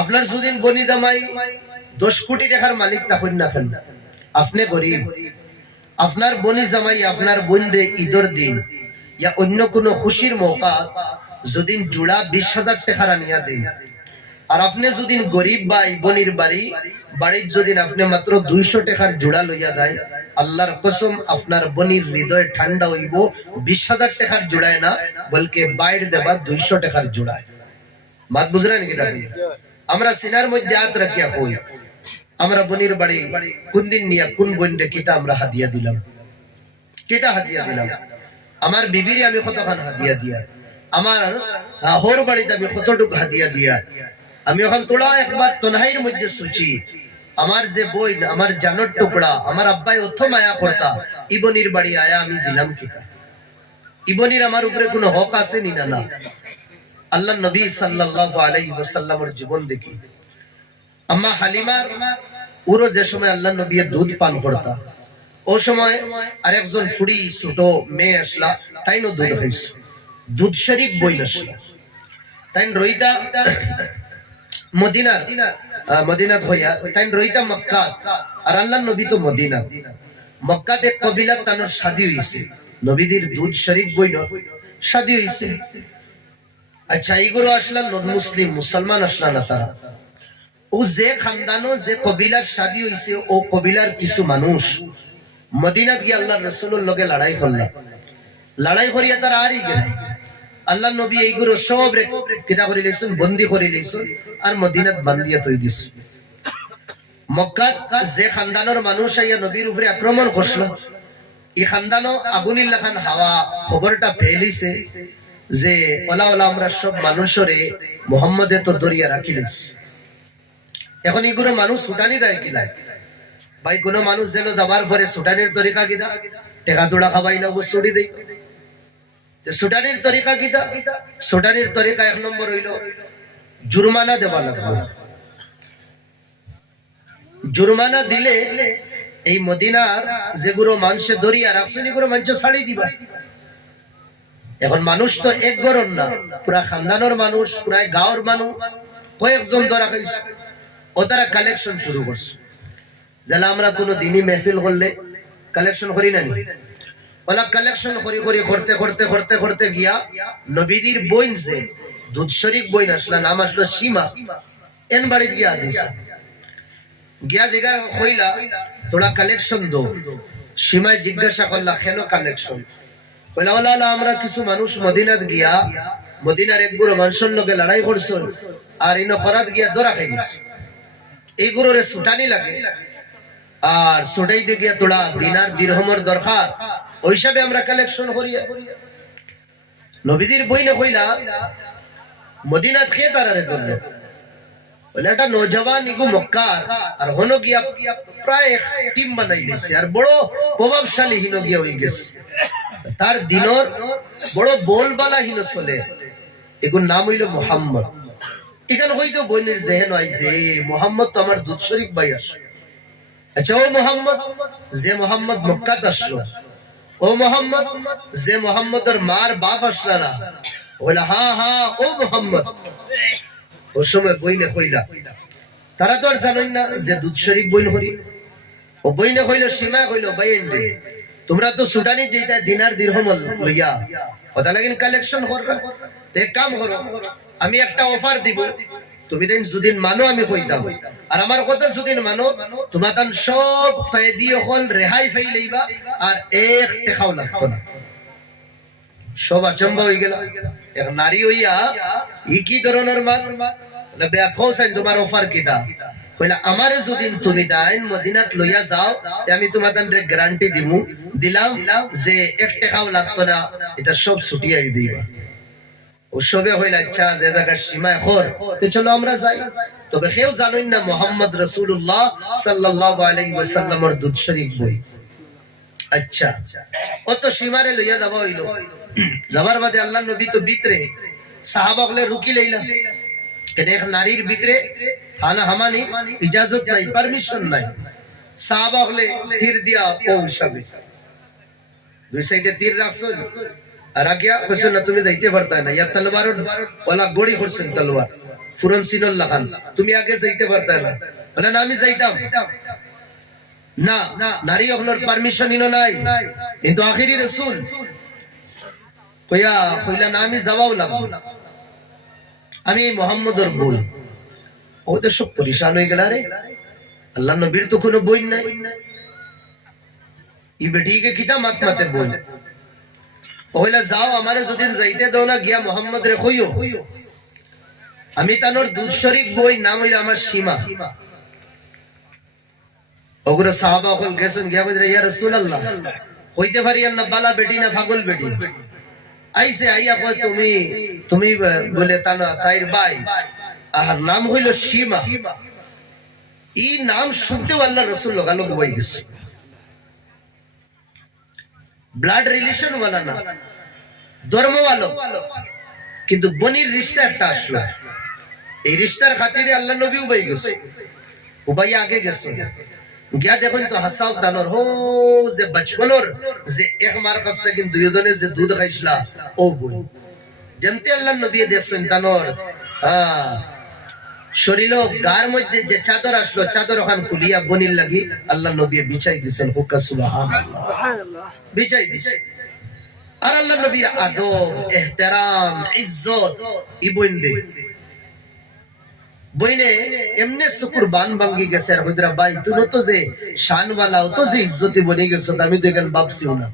আপনার যদিন বনি দামাই 10 কোটি টাকার মালিক তখন না কেন আপনি গরিব আপনার বনি জামাই আপনার বোন রে ঈদের দিন ইয়া অন্য কোনো খুশির মৌকা যদিন জোড়া 20,000 টাকা আনিয়া দেন আর আপনি যদিন গরিব ভাই বনির বাড়ির যদিন আপনি মাত্র 200 টাকার জোড়া লইয়া দেয় আল্লাহর কসম আপনার বনির হৃদয় ঠান্ডা হইব 20,000 টাকার জোড়ায় না বলকে বাইর দেবা 200 টাকার জোড়ায় মাত বুঝরা নাকি দাদি আমরা সিনার মধ্যে হাত রাখিয়া কই আমরা বনির বাড়ি কোন দিন নিয়া কোন বনরে কিটা আমরা হাদিয়া দিলাম কিটা হাদিয়া দিলাম আমার বিবিরে আমি কতখান হাদিয়া দিয়া আমার হোর বাড়িতে আমি কতটুকু হাদিয়া দিয়া আমি ওখান তোলা একবার তনহাইর মধ্যে সুচি আমার যে বই আমার জানোর টুকরা আমার আব্বাই অর্থ মায়া করতা ইবনির বাড়ি আয়া আমি দিলাম কিতা ইবনির আমার উপরে কোনো হক আছে নি না আল্লাহ নবী সাল্লাল্লাহু আলাইহি ওয়াসাল্লামের জীবন দেখি আম্মা হালিমার উরো যে সময় আল্লাহ নবী দুধ পান করতা ও সময় আরেকজন ফুড়ি ছোট মেয়ে আসলা তাইনো দুধ খাইছে দুধ শরীফ বই নসলা তাই রইতা মদিনা হইয়া তাই রইতা মক্কা আর আল্লাহ নবী তো মদিনা মক্কাতে কবিলা তানোর শাদী হইছে নবীদের দুধ শরীফ বই ন শাদী হইছে আচ্ছা এইগুলো আসলা নন মুসলিম মুসলমান আসলা না তারা ও যে খানদানো যে কবিলার শাদী হইছে ও কবিলার কিছু মানুষ মদিনা গিয়ে আল্লাহ রাসূলের লগে লড়াই করলা লড়াই করিয়া তারা আরই গেল আল্লাহ নবী এইগুলো সব কিতা করে লইছেন বন্দী করে লইছেন আর মদিনাত বান্ধিয়া তৈ দিছে মক্কা যে খানদানের মানুষ আইয়া নবীর উপরে আক্রমণ করছিল এই খানদানো আগুনিল্লাহ খান হাওয়া খবরটা ফেলিছে যে ওলা ওলা আমরা সব মানুষরে মুহাম্মদে তো দরিয়া রাখি দিছি এখন এইগুলো মানুষ ছুটানি দেয় কিনা ভাই কোন মানুষ যেন দাবার পরে ছুটানির তরিকা কিনা টেকা তোড়া খাবাই না ছুটি দেই সুটানির তরিকা কিতা সুটানির তরিকা 1 নম্বর হইল জুরমানা দেওয়া লাগবে জুরমানা দিলে এই মদিনার যেগুলো মানুষে দরিয়া রাখছেন এগুলো মানুষ ছাড়ি দিবা এখন মানুষ তো এক গরম না পুরা খানদানোর মানুষ পুরা গাঁওর মানুষ কয়েকজন ধরা খাইছে ও তারা কালেকশন শুরু করছে যারা আমরা কোনো দিনই মেহফিল করলে কালেকশন করি না নি ওলা কালেকশন করি করি করতে করতে করতে করতে গিয়া নবীদের বইন যে দুধ শরীফ বইন আসলা নাম আসলো সীমা এন বাড়ি গিয়া আজিছে গিয়া দিগা কইলা তোরা কালেকশন দো সীমায় জিজ্ঞাসা করলা কেন কালেকশন কইলা ওলা আমরা কিছু মানুষ মদিনাত গিয়া মদিনার এক গুরু মানুষের লগে লড়াই করছন আর ইনো খরাত গিয়া দরা খাই গেছে এই গুরুরে ছুটানি লাগে আর ছুটাইতে গিয়া তোরা দিনার দিরহমের দরকার ওই হিসাবে আমরা কালেকশন করি নবীদের বইনে কইলা মদিনাত খেয়ে তারারে ধরল বলে একটা নৌজওয়ান ইগু মক্কা আর হনো গিয়া প্রায় টিম বানাই গেছে আর বড় প্রভাবশালী হিনো গিয়া হয়ে গেছে তার দিনর বড় বোলবালা হিনো চলে এগুর নাম হইল মুহাম্মদ এখানে হয়তো বোনের জেহেন হয় যে মোহাম্মদ তো আমার দুধ শরীফ ভাই আসলো। আচ্ছা ও মোহাম্মদ, যে মোহাম্মদ মক্কাত আসলো, ও মোহাম্মদ যে মোহাম্মদের মার বাপ আসলা না, বলে হ্যাঁ হ্যাঁ ও মোহাম্মদ। ও সময় বইনে কইলা, তারা তো আর জানেন না যে দুধ শরীফ বইন হরি। ও বইনে কইল, সীমা কইল, বাইন রে তোমরা তো সুডানি যেটা দিনার দিরহম লইয়া কথা লাগিন কালেকশন কররা, এক কাম করো, আমি একটা অফার দিব, তুমি দেন যদিন মানো আমি কইতাম, আর আমার কথা যদিন মানো তোমার তান সব ফায়দি হল রেহাই ফাই লইবা, আর এক টাকাও লাগতো না। সব আচম্বা হয়ে গেল। এক নারী হইয়া ই কি ধরনের মান ব্যাখ্যাও চাই, তোমার অফার কিটা কইলা, আমারে যদিন তুমি দাইন মদিনাত লইয়া যাও, আমি তোমার তান গ্যারান্টি দিলাম যে এক টাকাও লাগতো না, এটা সব ছুটিয়াই দিবা। উৎসবে হইল আচ্ছা যে জায়গার সীমা এখন চলো আমরা যাই। তবে কেউ জানেন না মোহাম্মদ রাসূলুল্লাহ সাল্লাল্লাহু আলাইহি ওয়াসাল্লামের দুধ শরীফ বই। আচ্ছা অত সীমারে লইয়া যাওয়া হইল। যাবার বাদে আল্লাহ নবী তো ভিতরে সাহাবাগলে রুকি লইলা, কেন এক নারীর ভিতরে থানা হামানি ইজাজত নাই, পারমিশন নাই। সাহাবাগলে তীর দিয়া ও হিসাবে দুই সাইডে তীর রাখছো, আর আগে কইছেন না তুমি যাইতে পারতা না, ইয়া তলোয়ার ওলা গড়ি করছেন, তলোয়ার ফুরন সিনল লাগান, তুমি আগে যাইতে পারতা না, বলে না আমি যাইতাম না। নারী হলোর পারমিশন ইনো নাই, কিন্তু আখিরি রাসূল কইলা না আমি যাওয়াও লাগবো, আমি মুহাম্মদর বই। ওদের সব পরিশান হয়ে গেল, রে আল্লাহ নবীর তো কোনো বই নাই, ই বেটিকে কিটা মাত মাতে বই। ওইলা যাও, আমারে যদিন যাইতে দাও না, গিয়া মোহাম্মদ রে কইও আমি তানোর দুধ শরীফ বই, নাম হইলা আমার সীমা। ওগুলো সাহাবা হল গেছেন, গিয়া বলে ইয়া রাসূলুল্লাহ হইতে পারি না, বালা বেটি না পাগল বেটি আইছে, আইয়া কয় তুমি বলে তানা তাইর ভাই, আর নাম হইল সীমা। এই নাম শুনতে আল্লাহ রাসূল লোকালোক বই গেছে, ব্লাড রিলেশন वाला না, ধর্ম वाला, কিন্তু বনির রিশতা একটা আসলো। এই রিশতার খাতিরে আল্লাহ নবী উবাই গেছে, উবাই আগে গেছে, গিয়া দেখুন তো হাসাব তানোর হো যে বচপনর যে এক মার কাছে কিন্তু দুইজনে যে দুধ খাইছলা ও বই। যেমতে আল্লাহ নবী দেখছেন তানোর শরীর গার মধ্যে যে চাদর আসলো, চাদর ওখান খুলিয়া বনির লাগি আল্লাহ নবী বিছাই দিছেন, হুক্কা সুবহানাল্লাহ, বিছাই দিছে। আর আল্লাহ নবীর আদব ইহতিরাম ইজ্জত ই বইনে বইনে এমনে সুকুরবান ভাঙ্গি গেছে। আর হইদরা ভাই তুমি তো যে শানওয়ালা, তো যে ইজ্জতি বনে গেছো, আমি তো এখানে ভাবছিও না।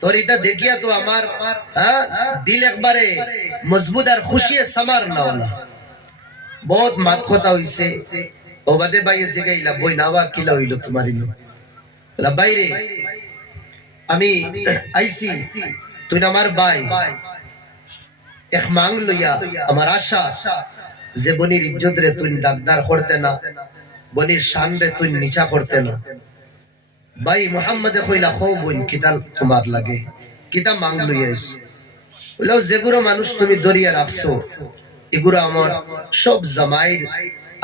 তোর এটা দেখিয়া তো আমার দিল একবারে মজবুত আর খুশি সামার না ওলা বহুত মাত কথা হইছে। ও বাদে ভাই এসে গাইলা বই নাওয়া কিলা হইল তোমার ইনো বাইরে আমি আইসি, তুই আমার ভাই এক মাং লইয়া, আমার আশা যে বনির ইজ্জত রে তুই দাগদার করতে না, বনির শান রে তুই নিচা করতে না। ভাই মুহাম্মদে কইলা খো বোন কিতাল তোমার লাগে, কিতা মাং লইয়া আইস। বললো যেগুলো মানুষ তুমি দরিয়া রাখছো এগুলো আমার সব জামাইর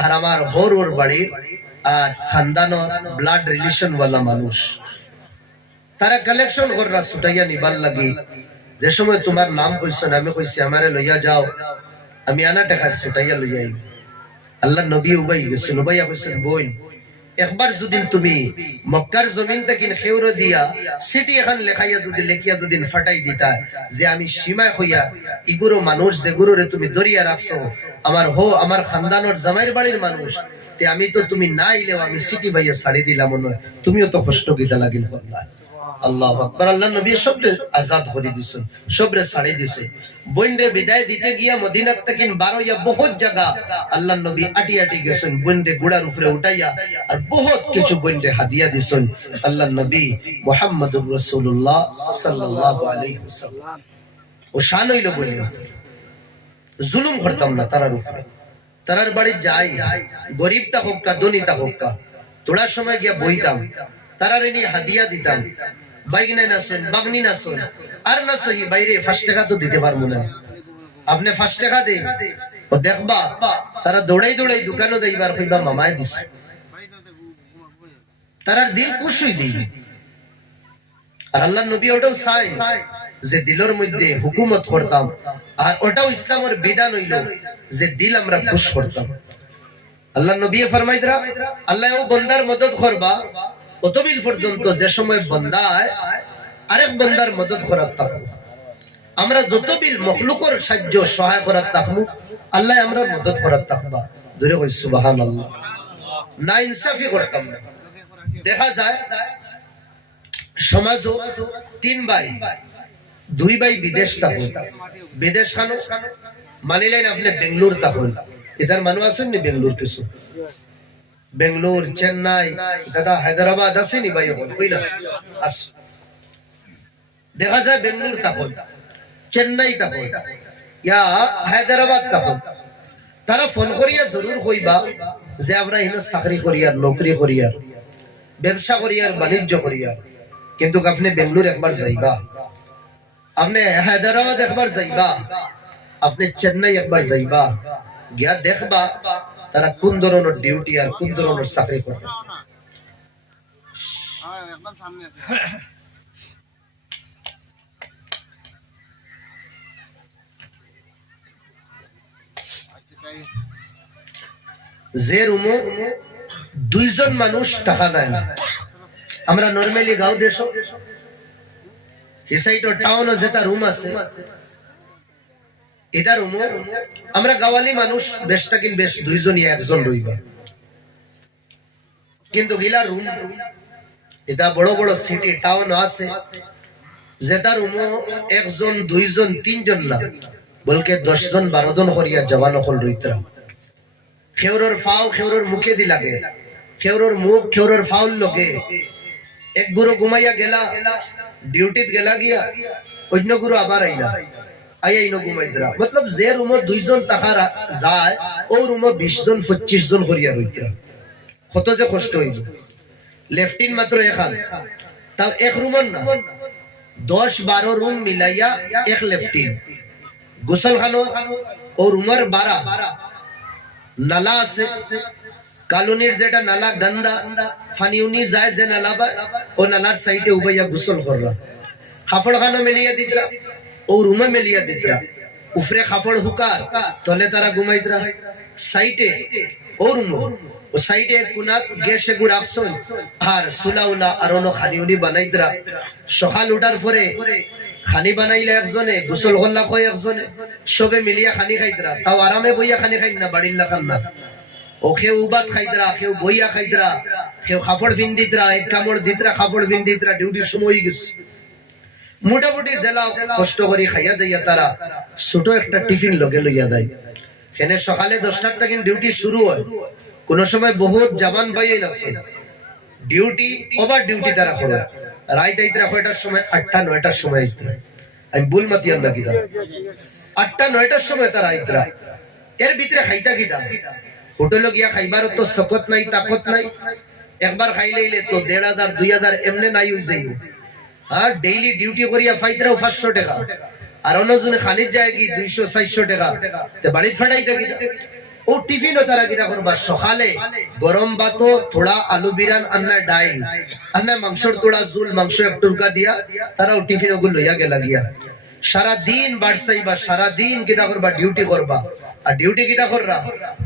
আর আমার হর ওর বাড়ির আর খানদানোর ব্লাড রিলেশন ওয়ালা মানুষ, তারা কালেকশন কররা ছুটাইয়া নিবার লাগে। যে সময় তোমার নাম কইছো না, আমি কইছি আমারে লইয়া যাও, আমি আনা টাকা ছুটাইয়া লইয়া আইব। আল্লাহ নবী উবাই গেছেন, উবাইয়া কইছেন বোন একবার যদি তুমি মক্কার জমিন থেকে খেউর দিয়া সিটি এখন লেখাইয়া যদি লেখিয়া দুদিন ফাটাই দিতা যে আমি সীমায় হইয়া ইগুরো মানুষ যে গুরুরে তুমি দরিয়া রাখছো আমার হো আমার খানদানোর জামাইর বাড়ির মানুষ, তে আমি তো তুমি না আইলেও আমি সিটি ভাইয়া ছাড়ি দিলাম, তুমিও তো কষ্ট গীতা লাগিল। আল্লাহু আকবার। আল্লাহ নবী সবরে আজাদ করে দিছেন, সবরে ছাড়ি দিছে। বইনরে বিদায় দিতে গিয়া মদিনা থেকে 12 ইয়া বহুত জায়গা আল্লাহ নবী আটি আটি গেছেন, বইনরে গোড়ার উপরে উঠাইয়া আর বহুত কিছু বইনরে হাদিয়া দিছেন আল্লাহ নবী মুহাম্মদুর রাসূলুল্লাহ সাল্লাল্লাহু আলাইহি ওয়াসাল্লাম। ও শান হইল বইন জুলুম করতাম না তারার উপরে, তারার বাড়ি যাই গরিবটা হোক কা ধনীটা হোক কা, তোড়ার সময় গিয়া বইতাম, তারারে নিয়ে হাদিয়া দিতাম, বাইগনে না শুন বাগনি না শুন আর না সহি বাইরে 5 টাকা তো দিতে পারবো না, আপনি 5 টাকা দেন ও দেখবা তারা দৌড়াই দৌড়াই দোকানও যাইবার কইবা মামায় দিছে, তারার দিল খুশি দিবে। আর আল্লাহ নবী ওটাও চাই যে দিলের মধ্যে হুকুমত করতাম, আর ওটাও ইসলামের বিধান হইল যে দিল আমরা খুশ করতাম। আল্লাহ নবী ফরমাইদরা আল্লাহ ও বান্দার মদদ করবা অতবিল পর্যন্ত যে সময় বান্দায় আরেক বান্দার মদদ করার থাকবো। আমরা যতবিল মখলুকর সাহায্য সহায় করার থাকবো, আল্লাহ আমরা মদদ করার থাকবা। ধরে কই সুবহানাল্লাহ। না ইনসাফি করতাম না। দেখা যায় সমাজও তিন ভাই, দুই ভাই বিদেশ থাকুন, বিদেশ খানো মানিলেন আপনি বেঙ্গলোর থাকুন, এটার মানুষ আছেন নি বেঙ্গলোর কিছু, বেঙ্গলোর চেন্নাই দাদা হায়দ্রাবাদ আসেনি ভাই এখন কই না আস। দেখা যায় বেঙ্গলোর থাকুন, চেন্নাই থাকুন ইয়া হায়দ্রাবাদ থাকুন, তারা ফোন করিয়া জরুর কইবা যে আমরা এখানে চাকরি করিয়ার, নৌকরি করিয়ার, ব্যবসা করিয়ার, বাণিজ্য করিয়ার। কিন্তু আপনি বেঙ্গলোর একবার যাইবা, আপনি হায়দ্রাবাদ একবার যাইবা, আপনি চেন্নাই একবার যাইবা, গিয়া দেখবা তারা কোন ধরনের ডিউটি আর কোন ধরনের চাকরি করে। যে রুমে দুইজন মানুষ টাকা দেয় না, আমরা নরমালি গাঁও দেশ এই সাইড টাউন যেটা রুম আছে, এটা রুম আমরা গাওয়ালি মানুষ বেশটা কিন বেশ দুইজনই একজন রইবা। কিন্তু গিলা রুম এটা বড় বড় সিটি টাউন আছে, যেটা রুম একজন দুইজন তিনজন না বলকে 10 জন 12 জন করিয়া জওয়ান হল রইতরা। খেউরর ফাও খেউরর মুখে দি লাগে, খেউরর মুখ খেউরর ফাউল লগে। এক গুরু ঘুমাইয়া গেলা, ডিউটিত গেলা গিয়া অন্য গুরু আবার আইলা, আইনো ঘুমাইতরা। মতলব যে রুমে দুইজন টাকা যায় ও রুমে 20 জন 25 জন করিয়া রইতরা। কত যে কষ্ট হইল। লেফটিন মাত্র এখান, তাও এক রুমের না 10-12 রুম মিলাইয়া এক লেফটিন। গোসলখানো ও রুমের 12 নালা আছে, কলোনির যেটা নালা গন্দা ফানিউনি যায় যে নালা বা ও নালার সাইডে উবাইয়া গোসল কররা। খাফড়খানা মেলিয়া দিতরা ও রুমে মেলিয়া দিতরা। উফরে খাফড় হুকার তলে তারা ঘুমাইতরা। সাইডে ও রুম ও সাইডে কোনা গ্যাসে গুড় আসন আর সুলাউলা আর অন্য খানিউনি বানাইতরা। সকাল উঠার পরে খানি বানাইলে একজনে, গোসল করলা কয় একজনে, সবে মিলিয়া খানি খাইতরা। তাও আরামে বইয়া খানি খাই না, বাড়ির লাখান না। ও কেউ উবাত খাইতরা, কেউ বইয়া খাইতরা, কেউ খাফড় ভিন্দিতরা, এক কামড় দিতরা, খাফড় ভিন্দিতরা। ডিউটির সময় হয়ে গেছে, মোটামুটি জেলা কষ্ট করে খাইয়া দিয়া তারা ছোট একটা টিফিন লগে লইয়া দেয়। এখানে সকালে 10টার থেকে ডিউটি শুরু হয়। কোন সময় বহুত জওয়ান ভাই আছে ডিউটি ওভার ডিউটি তারা করে, রাত আইতরা কয়টার সময় 8টা-9টার সময় আইতরা। আমি ভুল মাতিয়াম না কিনা, 8টা-9টার সময় তারা আইতরা। এর ভিতরে খাইতা কিটা হোটেলে গিয়া খাইবার তো শকত নাই, তাকত নাই। একবার খাইলেইলে তো 1500-2000 এমনে নাই হই যাইব। আর ডেইলি ডিউটি করিয়া ফাইতরাও 500 টাকা, আর অন্যজনে খালি যায় কি 200-400 টাকা। তে বাড়িতে ফাটাইতে কিটা ও টিফিনও তারা কিটা করবা। সকালে গরম ভাত, থোড়া আলু বিরান, আন্না ডাইল, আন্না মাংসর তোড়া জুল, মাংস এক টুকরা দিয়া তারাও টিফিন ওগুলো লইয়া গেলা গিয়া। সারা দিন বাড়সাইবা, সারা দিন কিটা করবা, ডিউটি করবা। আর ডিউটি কিটা কররা,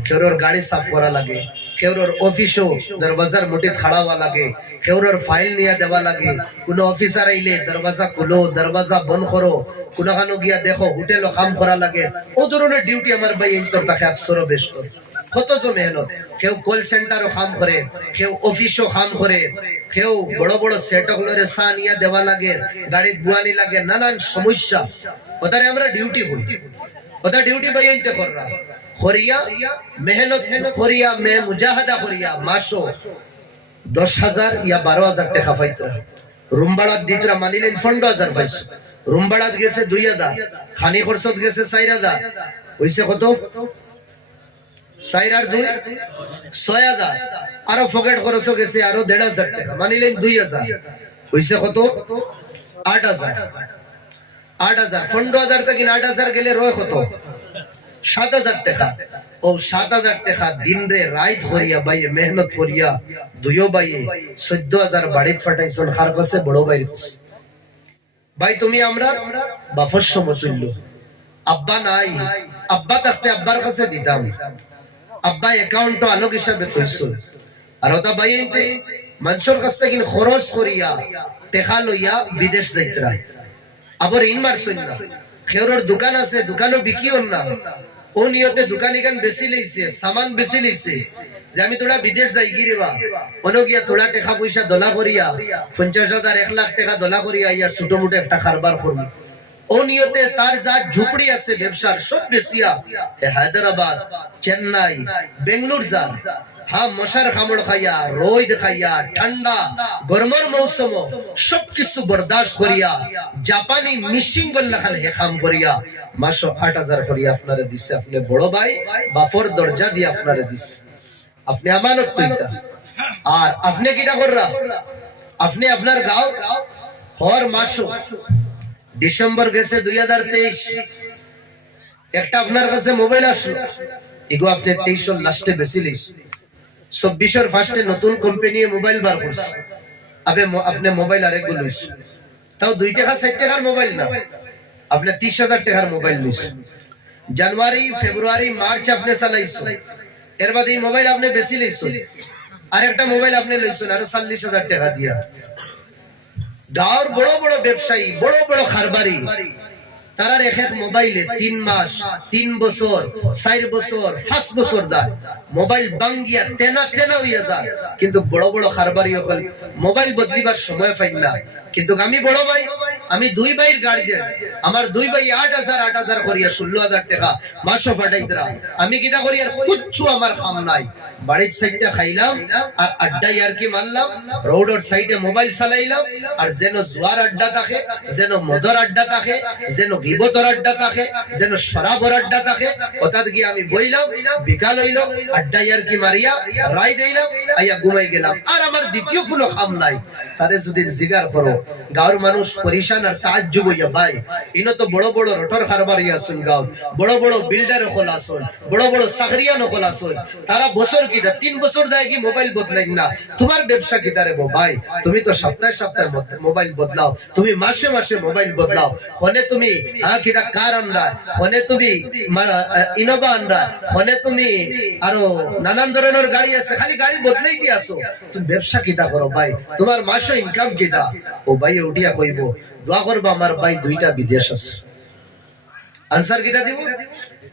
কেউর গাড়ি সাফ করা লাগে, কেউর অফিসও দরওয়াজার মোটে খাড়া হওয়া লাগে, কেউর ফাইল নিয়ে দেওয়া লাগে। কোন অফিসার আইলে দরওয়াজা খুলো, দরওয়াজা বন্ধ করো, কোনখানো গিয়া দেখো, হোটেলও কাম করা লাগে। ও ধরনের ডিউটি আমার ভাই ইন্তর তাকে 100 বেশ করে। কত যে মেহনত। কেউ কল সেন্টারও কাম করে, কেউ অফিসও কাম করে, কেউ বড় বড় সেটগুলোরে চা নিয়ে দেওয়া লাগে, গাড়ির বুয়ানি লাগে, নানান সমস্যা। ওটারে আমরা ডিউটি করি, ওটা ডিউটি ভাই ইনতে কররা করিয়া মেহনত করিয়া মে মুজাহাদা করিয়া মাসো 10,000 ইয়া 12,000 টাকা পাইতরা। রুম ভাড়া দিতরা মানিলেন 15,000 পাইছে। রুম ভাড়া গেছে 2,000, খানি খরচত গেছে 4,000, হইছে কত? 4 আর 2 6,000। আরো পকেট খরচ গেছে আরো 1,500 টাকা, মানিলেন 2,000, হইছে কত? 8,000। 8,000 15,000 থেকে 8,000 গেলে রয় কত? 7,000 টাকা ও 7,000 টাকা দিন রে রাত করিয়া ভাই মেহনত করিয়া দুইও ভাই 14,000 বাড়িত ফাটাইছন খার কাছে বড় ভাই ভাই তুমি আমরা বাফর সমতুল্য আব্বা নাই আব্বা থাকতে আব্বার কাছে দিতাম আব্বা অ্যাকাউন্ট আলোক হিসাবে কইছো আর ওটা ভাই মানুষের কাছ থেকে খরচ করিয়া টাকা লইয়া বিদেশ যাইতরা আবার ইন মারছই না খেউরের দোকান আছে দোকানও বিকিও না ও নিয়তে দোকানি গান বেশি লইছে সামান বেশি লইছে যে আমি তোরা বিদেশ যাই গিরেবা অন্য গিয়া তোরা টাকা পয়সা দলা করিয়া 50,000 1 লাখ টাকা দলা করিয়া ইয়া ছোট মোটো একটা কারবার করব ও নিয়তে তার যা ঝুপড়ি আছে ব্যবসার সব বেশিয়া হায়দ্রাবাদ চেন্নাই বেঙ্গালুরু যা হ্যাঁ মশার কামড় খাইয়া রোদ খাইয়া ঠান্ডা গরমের মৌসুম সবকিছু বরদাস্ত করিয়া জাপানি মিশিং গল্লা খান হে কাম করিয়া মাসো 8,000 করিয়া আপনারে দিছে আপনি বড় ভাই বাফর দরজা দিয়ে আপনারে দিছে আপনি আমানত কইতা আর আপনি কিটা কররা আপনি আপনার গাঁও হর মাসো ডিসেম্বর গেছে 2023 একটা আপনার কাছে মোবাইল আসলো এগো আপনি 23 লাস্টে বেশি লইছে 24 ফার্স্টে নতুন কোম্পানি মোবাইল বার করছে আবে আপনি মোবাইল আরেক লইছে তাও 2 টাকা 60 টাকার মোবাইল না আপনি 30,000 টাকার মোবাইল লইছে জানুয়ারি ফেব্রুয়ারি মার্চ আপনি চালাইছো এর বাদে এই মোবাইল আপনি বেশি লইছো আরেকটা মোবাইল আপনি লইছেন আর 40,000 টাকা দিয়া গাঁর বড় বড় ব্যবসায়ী বড় বড় খারবারি তারা এক এক মোবাইলে 3 মাস 3 বছর 4 বছর 5 বছর দায় মোবাইল বাঙ্গিয়া তেনা তেনা হইয়া যায় কিন্তু বড় বড় খারবারি হল মোবাইল বদলিবার সময় পাই না কিন্তু আমি বড় ভাই আমি দুই ভাইয়ের গার্জিয়ান আমার দুই ভাই 8,000 করিয়া 16,000 টাকা মাসও ফাটাইতরা আমি কিটা করি আর কিচ্ছু আমার কাম নাই বাড়ির সাইডটা খাইলাম আর আড্ডায় আর কি মারলাম রোডের সাইডে মোবাইল চালাইলাম আর যেন জোয়ার আড্ডা থাকে যেন মদর আড্ডা থাকে যেন গিবতর আড্ডা থাকে যেন শরাবর আড্ডা থাকে ওটাতে গিয়ে আমি বইলাম বিকাল হইল আড্ডায় আর কি মারিয়া রায় দিলাম আইয়া ঘুমাই গেলাম আর আমার দ্বিতীয় কোনো কাম নাই তারে যদি জিগার করো গাঁর মানুষ পরিশান আর তাজ্জুব হইয়া ভাই ইনো তো বড় বড় রটর খারবারি আসুন গাঁও বড় বড় বিল্ডার হল আসুন বড় বড় সাগরিয়ান হল আসুন তারা বছর কিটা 3 বছর দেয় কি মোবাইল বদলাই না তোমার ব্যবসা কি দাঁড়ে ভাই তুমি তো সপ্তাহে সপ্তাহে মোবাইল বদলাও তুমি মাসে মাসে মোবাইল বদলাও ফোনে তুমি কিটা কার আনরা ফোনে তুমি ইনোভা আনরা ফোনে তুমি আরো নানান ধরনের গাড়ি আছে খালি গাড়ি বদলাই দিয়ে আসো তুমি ব্যবসা কিটা করো ভাই তোমার মাসে ইনকাম কিটা ও ভাই উঠিয়া কইব দোয়া করবো আমার ভাই 2টা বিদেশ আছে আনসার কিটা দিব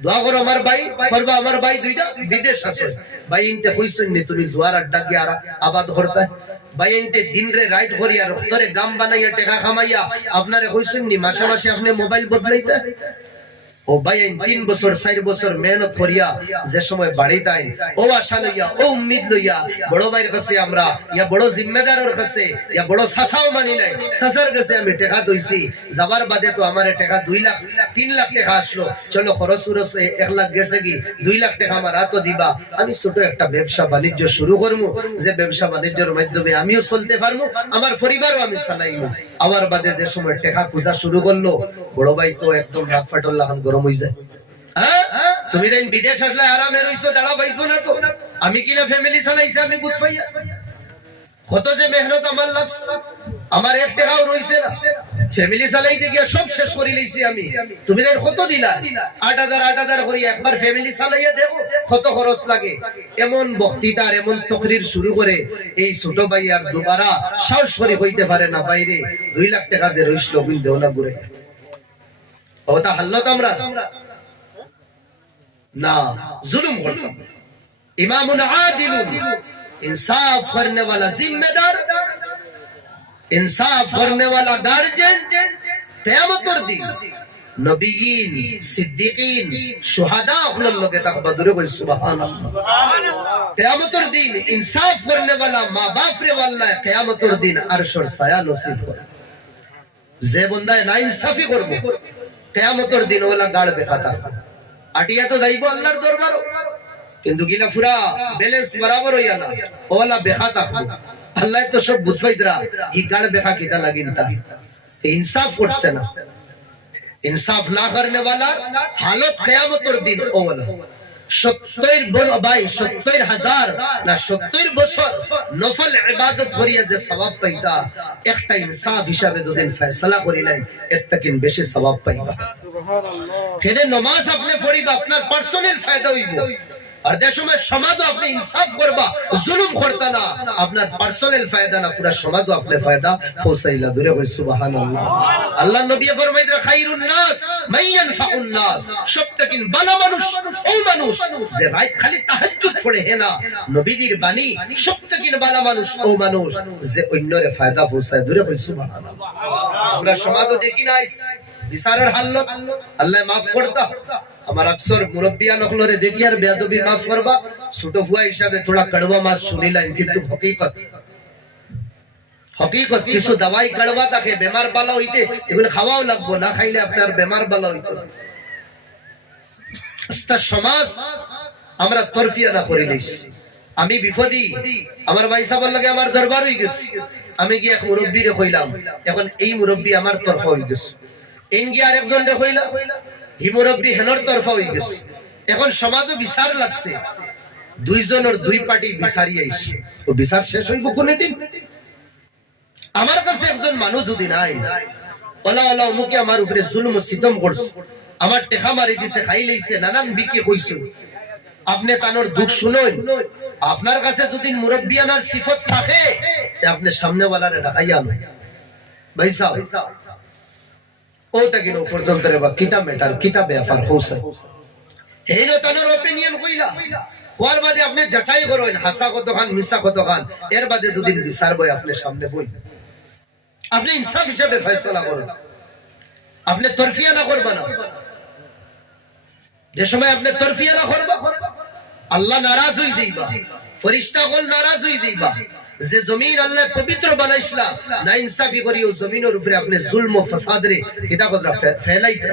দোয়া করো আমার ভাই করবা আমার ভাই 2টা বিদেশ আছে ভাই ইনতে কইছুন নি তুমি জোয়ার আড্ডা কি আর আবাদ করতে ভাই ইনতে দিন রে রাইট করিয়া রক্তরে গাম বানাইয়া টাকা কামাইয়া আপনারে কইছুন নি মাসে মাসে আপনি মোবাইল বদলাইতে ও ভাই 3 বছর 4 বছর মেহনত করিয়া যে সময় বাড়িতে আইন ও আশা লইয়া ও উম্মিদ লইয়া বড় ভাইয়ের কাছে আমরা ইয়া বড় জিম্মেদারের কাছে ইয়া বড় সাসাও মানি নাই সাসার কাছে আমি টাকা দইছি যাবার বাদে তো আমারে টাকা 2 লাখ 3 লাখ টাকা আসলো চলো খরচ খরচ 1 লাখ গেছে কি 2 লাখ টাকা আমার হাতে দিবা আমি ছোট একটা ব্যবসা বাণিজ্য শুরু করব যে ব্যবসা বাণিজ্যের মাধ্যমে আমিও চলতে পারবো আমার পরিবারও আমি চালাইবো আমার বাদে যে সময় টাকা পূজা শুরু করলো বড় ভাই তো একদম রাগ ফাটল্লা খান গরম হই যায় হ্যাঁ তুমি দেন বিদেশ আসলে আরামে রইছো দাঁড়া পাইছো না তো আমি কিলা ফ্যামিলি চালাইছি আমি বুঝ পাইয়া কত যে মেহনত আমার লাগছে আমার 1 টাকাও রইছে না ফ্যামিলি চালাইতে গিয়া সব শেষ করে লইছি আমি তুমি দেন কত দিলা 8,000 করি একবার ফ্যামিলি চালাইয়া দেখো কত খরচ লাগে এমন বক্তৃতা আর এমন তকরির শুরু করে এই ছোট ভাই আর দুবারা সাহস করে হইতে পারে না বাইরে 2 লাখ টাকা যে রইছিল বিল দেও না ঘুরে ওটা হাল্লত আমরা না जुल्म করতাম ইমামুন আদিলুন इंसाफ करने वाला जिम्मेदार इंसाफ करने वाला गार्जियन क़यामतर दिन नबीयीन सिद्दीकीन शुहदा उन लोग तकबदुरे को सुभान अल्लाह क़यामतर दिन इंसाफ करने वाला मां बाप रे वाला क़यामतर दिन अर्श और साया नसीब कर जे बंदा ना इंसाफी करबो क़यामतर दिन ওলা গাড় বেখাতা আটিয়া তো যাইবো আল্লাহর দরবার কিন্তু গিলা পুরা ব্যালেন্স বরাবর হইয়া না ওলা বেখাতা আল্লাহ তো সব বুঝাইদরা ই গাড় বেখা কিটা লাগিনতা ইনসাফ করছে না इंसाफ ना करने वाला हालत क़यामतर दिन ओला 70,000 না 70 বছর নফল ইবাদত করিয়া যে সওয়াব পাইতা একটা ইনসাফ হিসাবে দুদিন ফয়সালা করিলেন এতকিন বেশি সওয়াব পাইবা সুবহানাল্লাহ। কেনে নামাজ আপনি পড়িবা আপনার পার্সোনাল ফায়দা হইব আর যে সময় সমাজও আপনি ইনসাফ করবা জুলুম করতা না আপনার পার্সোনাল ফায়দা না পুরো সমাজও আপনি ফায়দা পৌঁছাইলা দূরে কই সুবহানাল্লাহ। আল্লাহ নবী ফরমাইরা খায়রুন নাস মান ইয়ানফাউন নাস সবথেকে ভালো মানুষ ওই মানুষ যে রাত খালি তাহাজ্জুদ পড়ে হে না নবীজির বাণী সবথেকে ভালো মানুষ ওই মানুষ যে অন্যরে ফায়দা পৌঁছায় দূরে কই সুবহানাল্লাহ। আমরা সমাজও দেখি না বিচারের হালত আল্লাহ মাফ করতা আমার আকসর মুরব্বিয়া নখলরে দেখি আর বেয়াদবি মাফ করবা ছোট ফুয়া হিসাবে থোড়া কড়বা মার শুনিলেন কিন্তু হকিকত কিছু দওয়াই কড়বা থাকে বেমার বালা হইতে এগুলো খাওয়াও লাগবো না খাইলে আপনার বেমার বালা হইতো আস্তা সমাজ আমরা তরফিয়া না করে লইছি আমি বিপদী আমার ভাই সাহেবের লাগে আমার দরবার হই গেছে আমি কি এক মুরব্বিরে কইলাম এখন এই মুরব্বি আমার তরফ হই গেছে এন কি আরেকজন রে কইলা হি মুরব্বি হেনর তরফ হই গেছে এখন সমাজও বিচার লাগছে দুইজনের দুই পার্টি বিচারি আইছে ও বিচার শেষ হইব কোন দিন আমার কাছে একজন মানুষ যদি নাই ওলা ওলা মুকে আমার উপরে জুলম ও সিতম করছে আমার টেকা মারি দিছে খাই লইছে নানান বিকি কইছে আপনি তানোর দুঃখ শুনুন আপনার কাছে দুদিন মুরব্বিয়ানার সিফত থাকে আপনি সামনে ওয়ালারে ডাকাইয়া আনো ভাই সাহেব ও তাকিন পর্যন্ত রে বা কিতাব মেটার কিতাব ব্যাপার হোসে হেইনো তানোর অপিনিয়ন কইলা কোয়ার বাদে আপনি যাচাই করেন হাসা কতখান মিছা কতখান এর বাদে দুদিন বিচার বই আপনি সামনে বই আপনি ইনসাফ হিসাবে ফয়সালা করুন আপনি তরফিয়া না করবা না যে সময় আপনি তরফিয়া না করবা আল্লাহ নারাজ হই দিবা ফেরেশতা গল নারাজ হই দিবা যে জমিন আল্লাহ পবিত্র বানাইছলা না ইনসাফি করিও জমিনের উপরে আপনি জুলম ও ফাসাদ রে এটা কতরা ফেলাইতে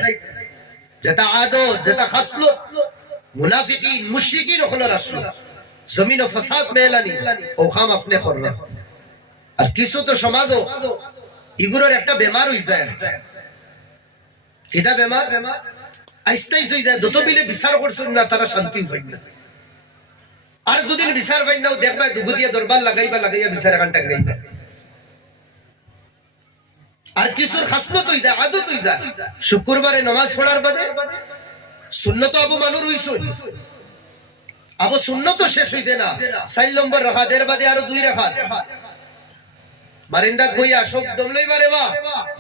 যেটা আদত যেটা খাসলত মুনাফিকিন মুশরিকিন ওগুলোর আসলো জমিন ও ফাসাদ মেলানি ও খাম আপনি করনা আর কিছু তো সমাজও ইগুলোর একটা বেমার হই যায় এটা বেমার আইস্তাই হই যায় যত মিলে বিচার করছেন না তারা শান্তি হয় না আর দুদিন বিচার পাই নাও দেখবা দুগুদিয়া দরবার লাগাইয়া বিচার কান্টা গাইবা আর কিসুর খাসলত হই যায় আদত হই যায় শুক্রবারে নামাজ পড়ার বাদে সুন্নত আবু মানুর হইছুন আবু সুন্নত শেষ হইতে না 4 নম্বর রাকাতের বাদে আরো 2 রাকাত মারিন্দা কইয়া সব দম লইবা রে বা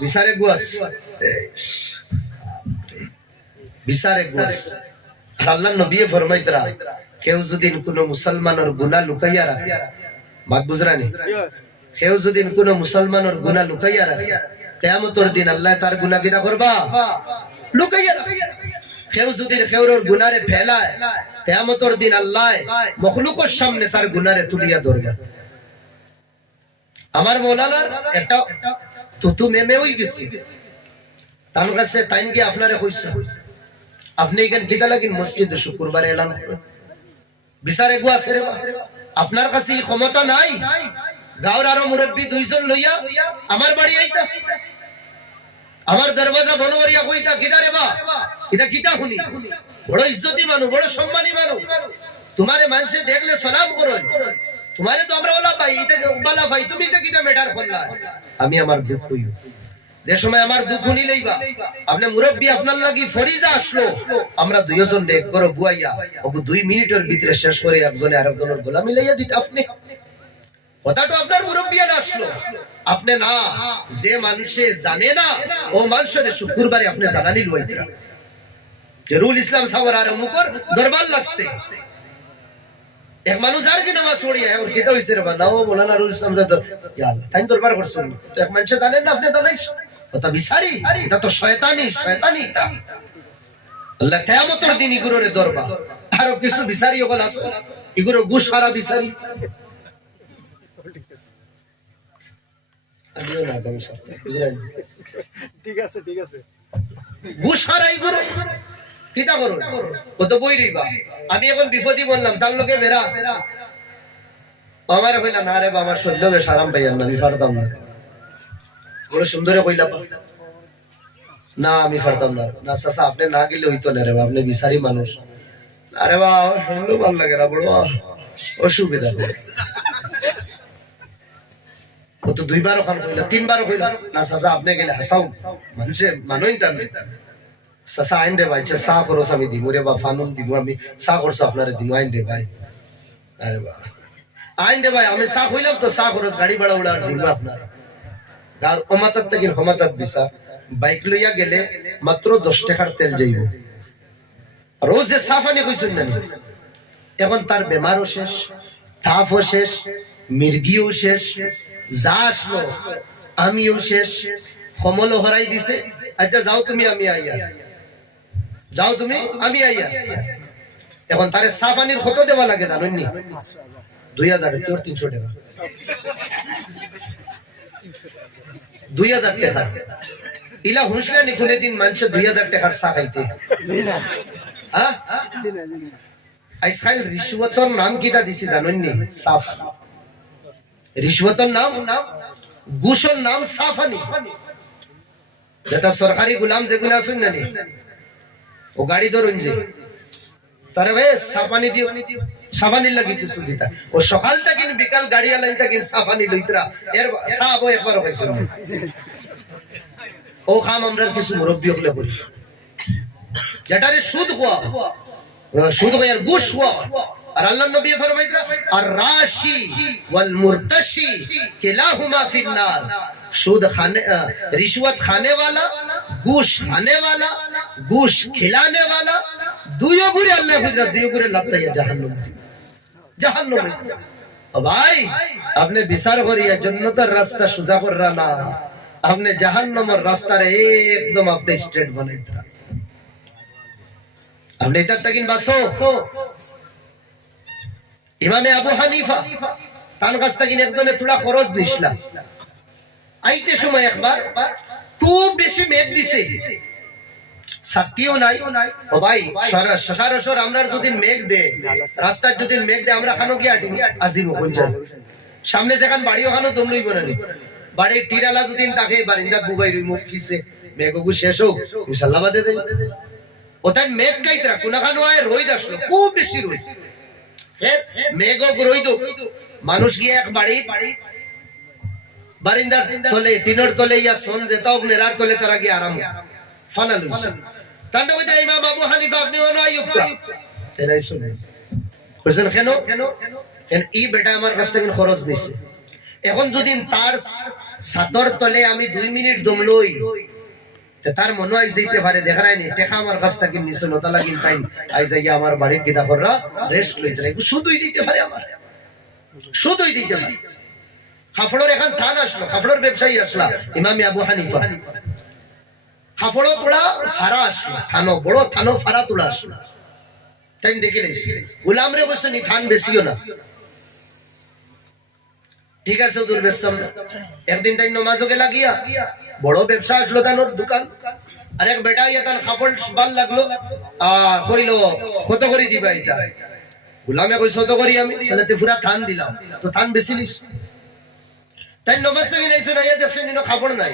বিচারে গুয়াস বিচারে গুয়াস আর আল্লাহর নবী ফরমাইতরা কেউ যদি কোনো মুসলমানের গুনাহ লুকাইয়া রাখে মাত বুঝরানি কেউ যদি কোনো মুসলমানের গুনাহ লুকাইয়া রাখে কিয়ামতের দিন আল্লাহ তার গুনাহ কিনা করবা লুকাইয়া রাখে কেউ যদি কেউর গুনারে ফেলায় কিয়ামতের দিন আল্লাহ মখলুকের সামনে তার গুনারে তুলিয়া ধরবে আমার মৌলানার একটা তুতু মেমে হই গেছে তার কাছে টাইম কি আপনারে কইছে আপনি এখানে কিটা লাগিন মসজিদে শুক্রবারে এলান বিচারে গুয়া সেরে আপনার কাছে ক্ষমতা নাই গাঁর আরো মুরব্বী দুইজন লইয়া আমার বাড়ি আইতা আমার দরওয়াজা বনবরিয়া কইতা কিটা রে বা এটা কিটা শুনি বড় ইজ্জতি মানু বড় সম্মানী মানু তোমারে মানুষে দেখলে সালাম করুন তোমারে তো আমরা ওলা ভাই এটা বালা ভাই তুমি এটা কিটা ম্যাটার করলা আমি আমার দুঃখ কই যে সময় আমার দুঃখ নিলেইবা আপনি মুরব্বি আপনার লাগি ফরিজা আসলো আমরা দুইজন এক করে বুয়াইয়া ওকে 2 মিনিটের ভিতরে শেষ করে একজনে আরেকজনের গোলামি লইয়া দিতে আপনি কথাটা আপনার মুরব্বিয়ান আসলো আপনি না যে মানুষে জানে না ও মানুষের শুক্রবারে আপনি জানানি লইতরা যে রুল ইসলাম সাওয়ার আর মুকর দরবার লাগছে এক মানুষ আর কি নামাজ পড়িয়া আর কিটা হইছে রে বান্দা ও বলানা রুল ইসলাম দা ইয়া আল্লাহ তাই দরবার করছেন তো এক মানুষ জানেন না আপনি জানাইছ কথা বিচারি এটা তো শয়তানি এটা আল্লাহ কিয়ামতের দিন ইগুরে দরবার আর কিছু বিচারি ওগুলা আছে ইগুরে গুশারা বিচারি ঠিক আছে গুশারা ইগুরে কিটা করুন ও তো বই রিবা আমি এখন বিপদী বললাম তার লোকে বেরা আমার কইলা না রে বাবা শরীর বেশ আরাম পাইয়ান না আমি পারতাম না বড় সুন্দরে কইলা না আমি পারতাম না না চাচা আপনি না গেলে হইতো না রে বা আপনি বিচারি মানুষ আরে বা শুনলেও ভালো লাগে না বড় অসুবিধা ও তো দুইবার ওখানে কইলা তিনবার কইলা না চাচা আপনি গেলে হাসাও মানুষে মানুষ তার চাচা আইন রে ভাই চা খরচ আমি দিব রে বা ফানুন দিব আমি চা খরচ আপনারে দিব আইন রে ভাই আরে বা আইন রে ভাই আমি চা কইলাম তো চা খরচ গাড়ি ভাড়া উড়ার দিব আপনার আর অমাতাত থেকে হমাতাত বিসা বাইক লইয়া গেলে মাত্র 10 টাকার তেল যাইব রোজে সাফানি কইছেন না এখন তার বেমারও শেষ তাফও শেষ মির্গিও শেষ যা আসলো আমিও শেষ কমলও হরাই দিছে আচ্ছা যাও তুমি আমি আইয়া যাও তুমি আমি আইয়া এখন তারে সাফানির কত দেওয়া লাগে জানেন নি 2000 তোর 300 টাকা 2000 টাকা ইলা হুঁশলে নি কোনে দিন মানুষ 2000 টাকার চা খাইতে হ্যাঁ আইসাইল রিশওয়াতর নাম কিটা দিছি জানেন নি সাফ রিশওয়াতর নাম ঘুষের নাম সাফানি যেটা সরকারি গোলাম যেগুলো আছেন না নি ও গাড়ি ধরুন যে তারে ভাই সাফানি দিও সাফানি লাগি কিছু দিতা ও সকাল থেকে বিকাল গাড়ি আলাইন থেকে সাফানি লইতরা এর সাফ একবার হইছে ও কাম আমরা কিছু মুরব্বি হলে করি যেটারে সুদ হওয়া সুদ হওয়া আর ঘুষ হওয়া আর আল্লাহর নবী ফরমাইতরা আর রাশি ওয়াল মুরতাশি কিলাহুমা ফিন্নার সুদ খানে रिश्वत खाने वाला घूस खाने वाला घूस खिलाने वाला दुयो गुरे अल्लाह फिर दुयो गुरे लगता है जहन्नुम जहन्नुम ओ भाई आपने विचार करिया जन्नतर रास्ता सोजा कर रहा ना आपने जहन्नुमेर रास्ता रे एकदम आपने स्ट्रेट बनाइतरा आपने এটা তাকিন বাসো ইমামে আবু হানিফা তার কাছ থেকে একজনে থোড়া খরচ নিছলা আইতে সময় একবার খুব বেশি মেঘ দিছে সত্যিও নাই ও ভাই সরাসর আমরা যদি মেঘ দে রাস্তার যদি মেঘ দে আমরা খানো কি আটি আজিব হই যায় সামনে যেখান বাড়ি ওখানে দমলই বনানি বাড়ির টিরালা দুদিন তাকে বারিন্দা বুবাই রই মুখ ফিসে মেঘগু শেষ হোক ইনশাআল্লাহ বাদে দেই ওটা মেঘ কাইতরা কোনা খানো আয় রোদ আসলো খুব বেশি রোদ মেঘগু রোদ মানুষ গিয়ে এক বাড়ি বারিন্দার তলে টিনের তলে ইয়া সোন যেটা অগ্নেরার তলে তারা গিয়ে আরাম ফানা লইছে তান্ডা কইতে ইমাম আবু হানিফা আপনি ওনা আইয়ুবকা তেলাই শুনে কইছেন কেন এই বেটা আমার কাছ থেকে খরচ নিছে এখন যদি তার ছাতর তলে আমি 2 মিনিট দম লই তে তার মনে হয় যাইতে পারে দেখারাইনি টাকা আমার কাছ থেকে নিছে নতা লাগিন তাই আই যাইয়া আমার বাড়ি কিটা কররা রেস্ট লইতে রাখু শুধুই দিতে পারে আমার শুধুই দিতে পারে খাফড়র এখন থান আসলো খাফড়র ব্যবসায়ী আসলা ইমাম আবু হানিফা খাফড়ো তোড়া ফারা আসলো থানো বড় থানো ফারা তোড়া আসলো টাইম দেখে লাইছি গোলাম রে বসে নি থান বেশিও না ঠিক আছে দূর বেসম একদিন টাইম নামাজও গেলা গিয়া বড় ব্যবসা আসলো তানোর দোকান আর এক বেটা ইয়াতান খাফড় ভাল লাগলো কইলো কত করে দিবা এটা গোলামে কই কত করি আমি বলে তে পুরা থান দিলাম তো থান বেশি লিস তাই নমাজ থেকে নাইছো না ইয়া দেখছেন নিনো খাফড় নাই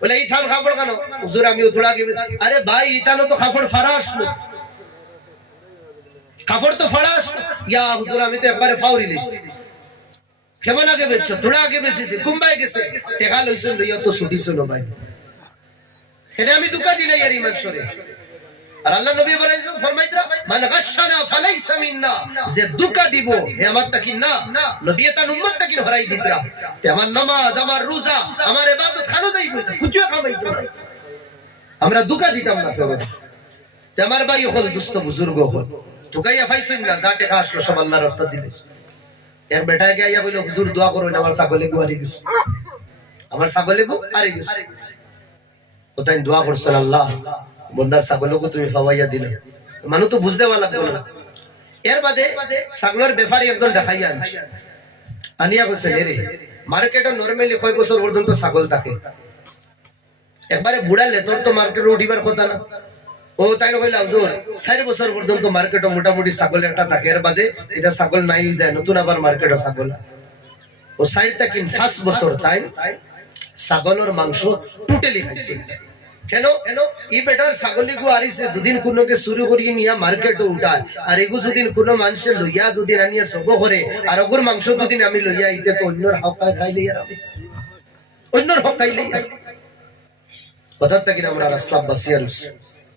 বলে এই থান খাফড় কেন হুজুর আমি উঠড়া কি আরে ভাই ইতানো তো খাফড় ফারা আসলো খাফড় তো ফারা আসলো ইয়া হুজুর আমি তো একবারে ফাউরি লিস কেমন আগে বেচছো তোড়া আগে বেচেছি কুম্বাই গেছে টাকা লইছন লইয়া তো ছুটি শুনো ভাই এটা আমি দুকা দিলাই আর ইমান সরে আর আল্লাহ নবী ফরমাইতরা মান গাশানা ফালাইসা মিন্না যে দুকা দিব হে আমার তাকি না নবী তার উম্মত তাকি হরাই দিতরা তে আমার নামাজ আমার রোজা আমার ইবাদত খানো যাইব কিছু কামাইতো না আমরা দুকা দিতাম না ফেরত তে আমার ভাই হল দুস্থ বুজুর্গ হল তুকাইয়া ফাইছেন না যা টাকা আসলো সব আল্লাহর রাস্তা দিলে এক বেটা গিয়া কইলো হুজুর দোয়া করুন আমার ছাগলে গুয়ারি গেছে আমার ছাগলে গু আরে গেছে ওটাই দোয়া করছেন আল্লাহ বন্দার ছাগলকে তুমি খাওয়াইয়া দিলে মানুষ তো বুঝতে পারা লাগবে না এর বাদে ছাগলের ব্যাপারী একজন দেখাইয়া আনছে আনিয়া কইছে রে মার্কেটে নরমালি কয় বছর পর্যন্ত ছাগল থাকে একবারে বুড়া লেতর তো মার্কেটে উঠিবার কথা না ও তাই কইলা হুজুর 4 বছর পর্যন্ত মার্কেটে মোটামুটি ছাগল একটা থাকে এর বাদে এটা ছাগল নাই যায় নতুন আবার মার্কেটে ছাগল ও 4 থেকে 5 বছর তাই ছাগলের মাংস টোটালি খাইছে কেন ই বেটার ছাগলি গু আরিছে দুদিন কোনোকে চুরি করিয়ে নিয়া মার্কেটে উঠায় আর এগু যদি কোনো মানুষের লইয়া দুদিন আনিয়া সব করে আর ওগুর মাংস দুদিন আমি লইয়া ইতে তো অন্যর হকায় খাইলে আর আমি অন্যর হকাইলে কথাটা কিনা আমরা রাস্তা বাসিয়া রয়েছে